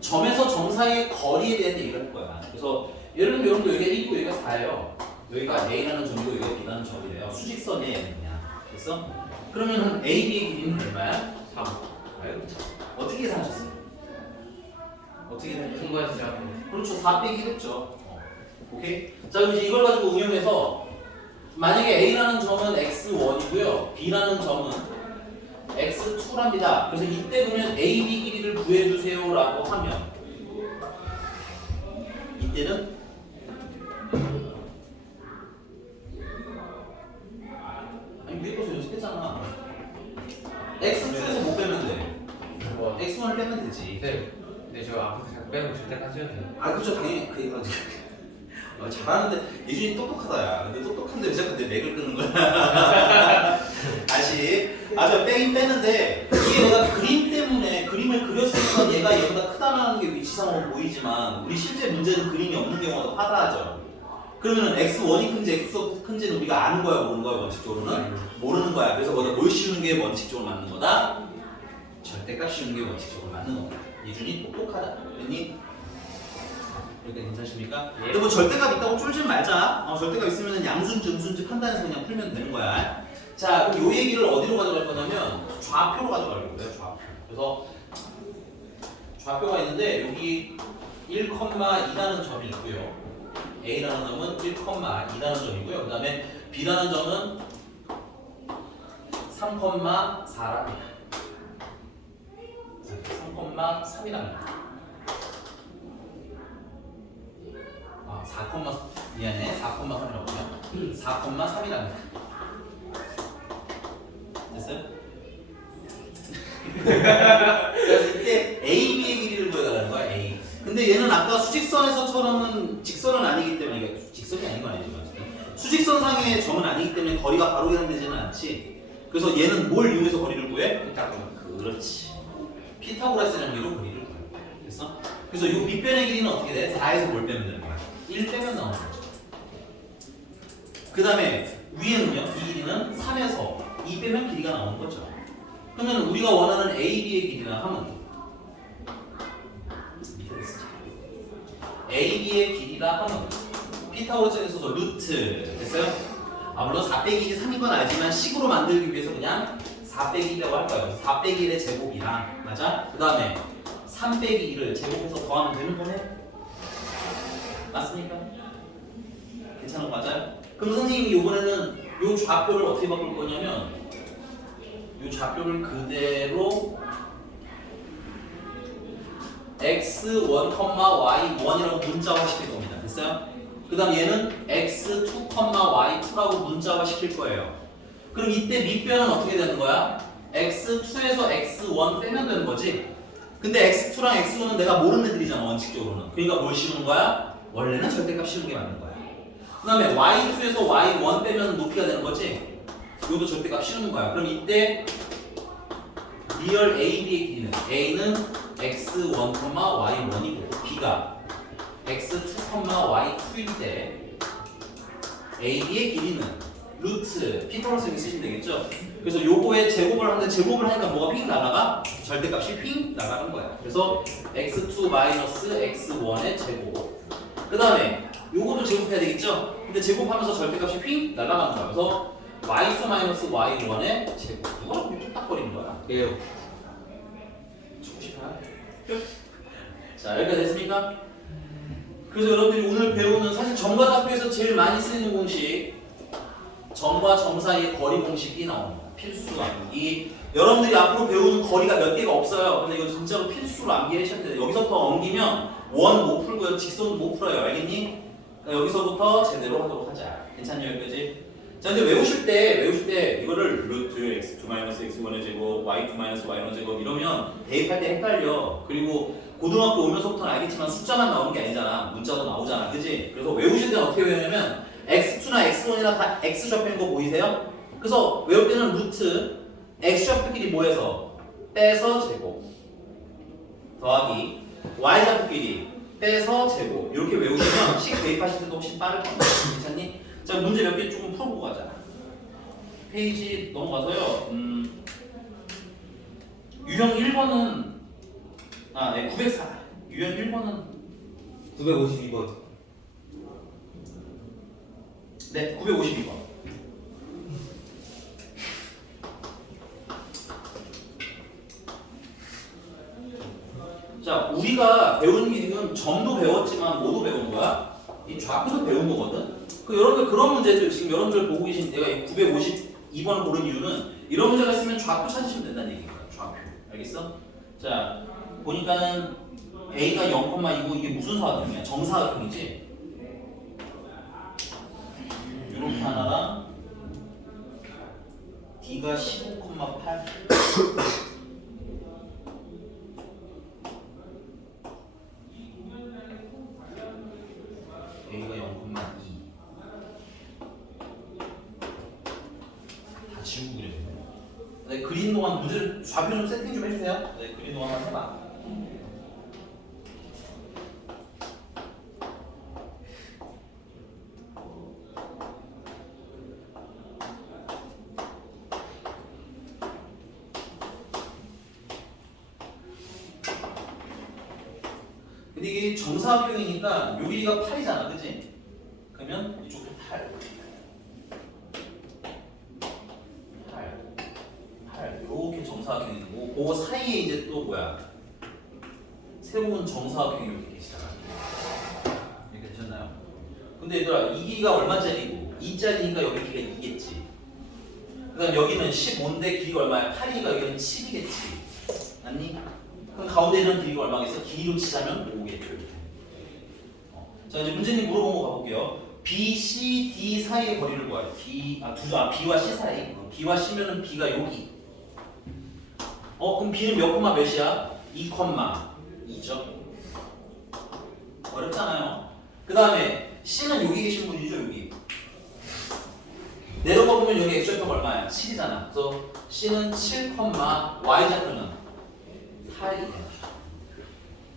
점에서 점 사이의 거리에 대한 얘기를 할 거야. 그래서 예를 들면 여러분도 여기가 1이고 여기가 4예요. 여기가 A라는 점이고 여기가 B라는 점이래요. 수직선이에요. 그냥. 됐어? 그러면 A, B의 길이는 얼마야? 3. 아유, 어떻게 계산하셨어요? 어떻게 되는 큰 거에서 제가 그렇죠. 4 빼기 됐죠. 오케이? 자, 그럼 이제 이걸 가지고 응용해서 만약에 A라는 점은 x1이고요. B라는 점은 x2랍니다. 그래서 이때 그러면 A, B 길이를 구해주세요라고 하면 이때는 아니 위에 거서 연습했잖아. x2에서 못 빼면 돼. 뭐 x1을 빼면 되지. 근데 저 앞으로 자꾸 빼면 절대까지 해야 돼요. 아 그죠 당연히 그 이거 잘하는데 예준이 똑똑하다 야. 근데 똑똑한데 왜 자꾸 내 맥을 끄는 거야? 다시 저 빼긴 빼는데 이게 내가 그림 때문에 그림을 그렸으니까 얘가 얘보다 크다는 게 위치상으로 보이지만 우리 실제 문제는 그림이 없는 경우가 더 하다하죠. 그러면은 x1이 큰지 x2가 큰지는 우리가 아는 거야 모르는 거야 원칙적으로는 모르는 거야. 그래서 거기다 뭘 씌우는 게 원칙적으로 맞는 거다. 절대값 씌우는 게 원칙적으로 맞는 거다. 예준이 똑똑하다. 됐니? 여기까지 괜찮습니까? 예. 근데 뭐 절대값 있다고 쫄지 말자. 절대값 있으면 양수인지 음수인지 판단해서 그냥 풀면 되는 거야. 자, 그럼 요 얘기를 어디로 가져갈 거냐면 좌표로 가져가려고 그래요. 좌표. 그래서 좌표가 있는데 여기 1,2라는 점이 있고요. A라는 점은 1,2라는 점이고요. 그 다음에 B라는 점은 3,4랍니다. 3,3이랍니다. 4, 미안해 4,3이라고 해요. 4,3이랍니다. 됐어요? 그래서 이때 A, B의 길이를 구해달라는 거야. A. 근데 얘는 아까 수직선에서처럼은 직선은 아니기 때문에 이게 직선이 아닌 건 아니지만 수직선상의 점은 아니기 때문에 거리가 바로 계산되지는 않지. 그래서 얘는 뭘 이용해서 거리를 구해? 그렇지. 피타고라스 정리로 거리를 구해. 됐어? 그래서 이 밑변의 길이는 어떻게 돼? 4에서 뭘 빼면 되는 거야? 1 빼면 나오는 거죠. 그 다음에 위에는요, 이 길이는 3에서 2 빼면 길이가 나오는 거죠. 그러면 우리가 원하는 A, B의 길이나 하면 밑에 쓰자. A, B의 길이라 하면 피타고라스에 있어서 루트 됐어요? 물론 4 빼기 1이 3인 건 알지만 식으로 만들기 위해서 그냥 4 빼기 1이라고 할 거예요. 4 빼기 1의 제곱이랑 맞아? 그 다음에 3 빼기 1을 제곱해서 더하면 되는 거네? 맞습니까? 괜찮은 거 맞아요? 그럼 선생님이 이번에는 이 좌표를 어떻게 바꿀 거냐면 이 좌표를 그대로 x1, y1이라고 문자화 시킬 겁니다. 됐어요? 그 다음 얘는 x2, y2라고 문자화 시킬 거예요. 그럼 이때 밑변은 어떻게 되는 거야? x2에서 x1 빼면 되는 거지? 근데 x2랑 x1은 내가 모르는 애들이잖아 원칙적으로는. 그러니까 뭘 씌우는 거야? 원래는 절대값 씌우는 게 맞는 거야. 그 다음에 y2에서 y1 빼면 높이가 되는 거지? 이것도 절대값 씌우는 거야. 그럼 이때 리얼 A, B의 길이는 A는 x1, y1이고 B가 x2, y2일 때 A, B의 길이는 루트 피타고라스 여기 쓰시면 되겠죠? 그래서 요거에 제곱을 하는데 제곱을 하니까 뭐가 핑 날아가? 절대값이 핑 나가는 거야. 그래서 x2 x1의 제곱. 그 다음에 요것도 제곱해야 되겠죠? 근데 제곱하면서 절대값이 핑 날아가는 거야. 그래서 y2 y1의 제곱. 이거는 뚝딱거리는 거야. 예. 주고 싶어요? 자, 여기까지 됐습니까? 그래서 여러분들이 오늘 배우는 사실 점과 좌표에서 제일 많이 쓰이는 공식 점과 점 사이의 거리 공식이 나옵니다. 필수가. 여러분들이 앞으로 배우는 거리가 몇 개가 없어요. 근데 이거 진짜로 필수로 암기하셔야 돼요. 여기서부터 옮기면 원 못 풀고요. 직선 못 풀어요. 알겠니? 그러니까 여기서부터 제대로 하도록 하자. 괜찮냐 여기까지? 자 이제 외우실 때 이거를 루트 x2 x1의 제곱 y2 y1의 제곱 이러면 대입할 때 헷갈려. 그리고 고등학교 오면서부터는 알겠지만 숫자만 나오는 게 아니잖아. 문자도 나오잖아. 그지? 그래서 외우실 때는 어떻게 외우냐면 x2나 x1이나 다 x 좌표인 거 보이세요? 그래서 외울 때는 루트 x 좌표끼리 모여서 빼서 제곱 더하기 y 좌표끼리 빼서 제곱 이렇게 외우시면 식 대입하실 때도 훨씬 빠를 겁니다. 괜찮니? 자 문제 몇 개 조금 풀어보고 가자. 페이지 넘어가서요. 유형 1번은 네 904. 유형 1번은 952번. 네 952번. 자 우리가 배운 기능은 점도 배웠지만 뭐도 배운 거야? 이 좌표도 배운 거거든. 그 여러분들 그런 문제들 지금 여러분들 보고 계신 내가 이 952번을 고른 이유는 이런 문제가 있으면 좌표 찾으시면 된다는 얘기야. 좌표. 알겠어? 자 보니까는 A가 0,2고 이게 무슨 사각형이야? 정사각형이지? 이렇게 하나랑 D가 15,8 A가 0,2 다 지우고 그래. 네, 그린 동안 문제를 좌표 좀 세팅 좀 해주세요. 네, 그린 동안 한번 해봐. 근데 이게 정사각형이니까 여기가 8이잖아, 그치? 그러면 이쪽도 8 이렇게 정사각형이고 그거 사이에 이제 또 뭐야? 새로운 정사각형이 이렇게 계시잖아. 이렇게 되셨나요? 근데 얘들아 이 길이가 얼마짜리고 2짜리니까 여기 길이가 2겠지. 그 다음 여기는 15인데 길이가 얼마야? 8이니까 여기는 7이겠지. 맞니? 그럼 가운데 있는 길이가 얼마겠어? 길이로 치자면 5겠죠. 자 이제 문제님 물어본 거 가볼게요. B, C, D 사이의 거리를 구하래. B와 C 사이. B와 C면은 B가 여기. 그럼 B는 몇 콤마 몇이야? 2,2죠. 어렵잖아요. 그 다음에 C는 여기 계신 분이죠, 여기. 내려가 보면 여기 x좌표가 얼마야? 7이잖아. 그래서 C는 7, y좌표는 8이에요.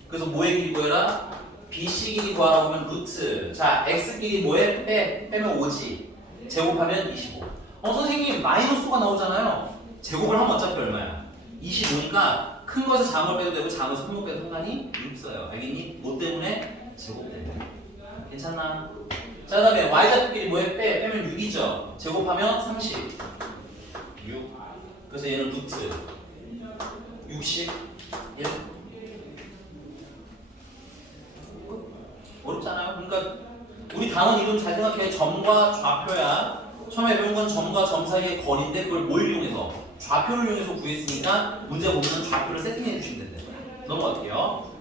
그래서 뭐의 길이 구해라? BC 길이 구하라고 하면 루트. 자, x 길이 뭐해? 빼면 5지. 제곱하면 25. 선생님 마이너스가 나오잖아요. 제곱을 하면 어차피 얼마야? 25니까 큰 것에 작은 걸 빼도 되고 작은 것에 큰 걸 빼도 상관이 없어요. 알겠니? 뭐 때문에? 제곱 때문에. 괜찮아? 자, 그 다음에 y좌표끼리 뭐해? 빼면 6이죠. 제곱하면 30. 6. 그래서 얘는 루트 61. 어렵잖아요. 그러니까 우리 단원 이름 잘 생각해. 점과 좌표야. 처음에 배운 건 점과 점 사이의 거리인데 그걸 뭘 이용해서? 좌표를 이용해서 구했으니까 문제 보면 좌표를 세팅해 주시면 된다. 넘어갈게요.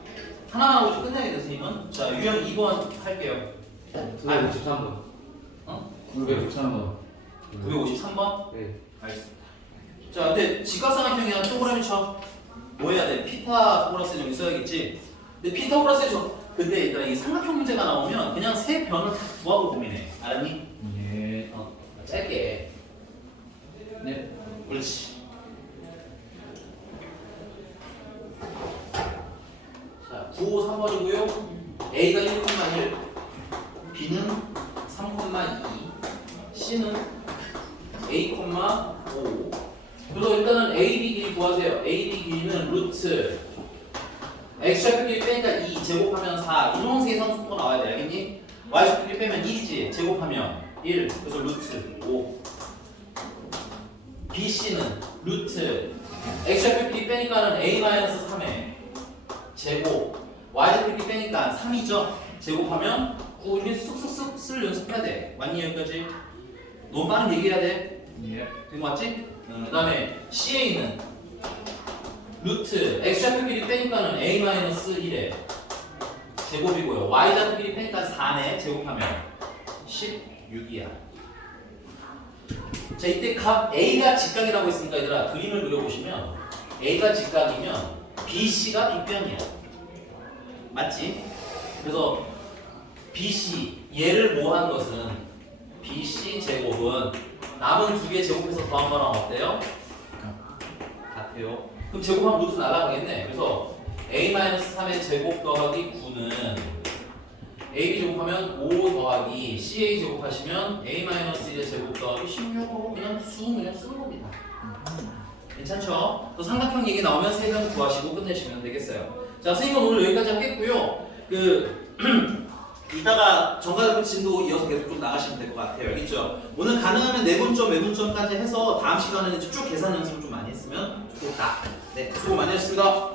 하나만 하고 좀 끝내야 돼, 선생님은. 자, 유형 2번 할게요. 953번. 953번. 953번? 네. 알겠습니다. 자, 근데 직각삼각형이야. 동그라미 쳐. 뭐 해야 돼? 피타고라스 여기 써야겠지? 근데 피타고라스 근데 얘들아 이 삼각형 문제가 나오면 그냥 세 변을 다 구하고 고민해. 알았니? 예. 짧게. 네. 그렇지. 자, 953번이고요. A가 1,1, B는 3,2, C는 A,5. 그래서 일단은 AB 길이 구하세요. AB 길이는 루트 X좌표 길이 빼니까 2 제곱하면 4 이동세선 속도 나와야 돼. 알겠니? Y좌표 길이 빼면 1이지. 제곱하면 1 그래서 루트 5. BC는 루트 X좌표 길이 빼니까는 A-3에 제곱 Y좌표 길이 빼니까 3이죠. 제곱하면 9 이렇게 쑥쑥쑥 쓸 연습해야 돼. 맞니 여기까지? 너무 빠른 얘기해야 돼. 예. 된 거 맞지? 그 다음에 CA는 루트 X좌표 길이 빼니까는 A-1에 제곱이고요. Y좌표 길이 빼니까 4네. 제곱하면 16이야. 자, 이때 각 A가 직각이라고 했으니까 얘들아 그림을 그려보시면 A가 직각이면 BC가 빗변이야. 맞지? 그래서 BC 얘를 모한 것은 BC 제곱은 남은 두 개 제곱해서 더한 거랑 어때요? 같아요. 그럼 제곱하면 루트 날아가겠네. 그래서 A-3의 제곱 더하기 9는 AB 제곱하면 5 더하기 CA 제곱하시면 A-1의 제곱 더하기 16으로 그냥 쓰는 겁니다. 괜찮죠? 또 삼각형 얘기 나오면 세 번 구하시고 끝내시면 되겠어요. 자, 선생님은 오늘 여기까지 하겠고요. 이따가 정가대표 진도 이어서 계속 좀 나가시면 될 것 같아요. 알겠죠? 오늘 가능하면 내분점, 외분점까지 해서 다음 시간에는 쭉 계산 연습을 좀 많이 했으면 좋겠다. 네, 수고 많이 하셨습니다.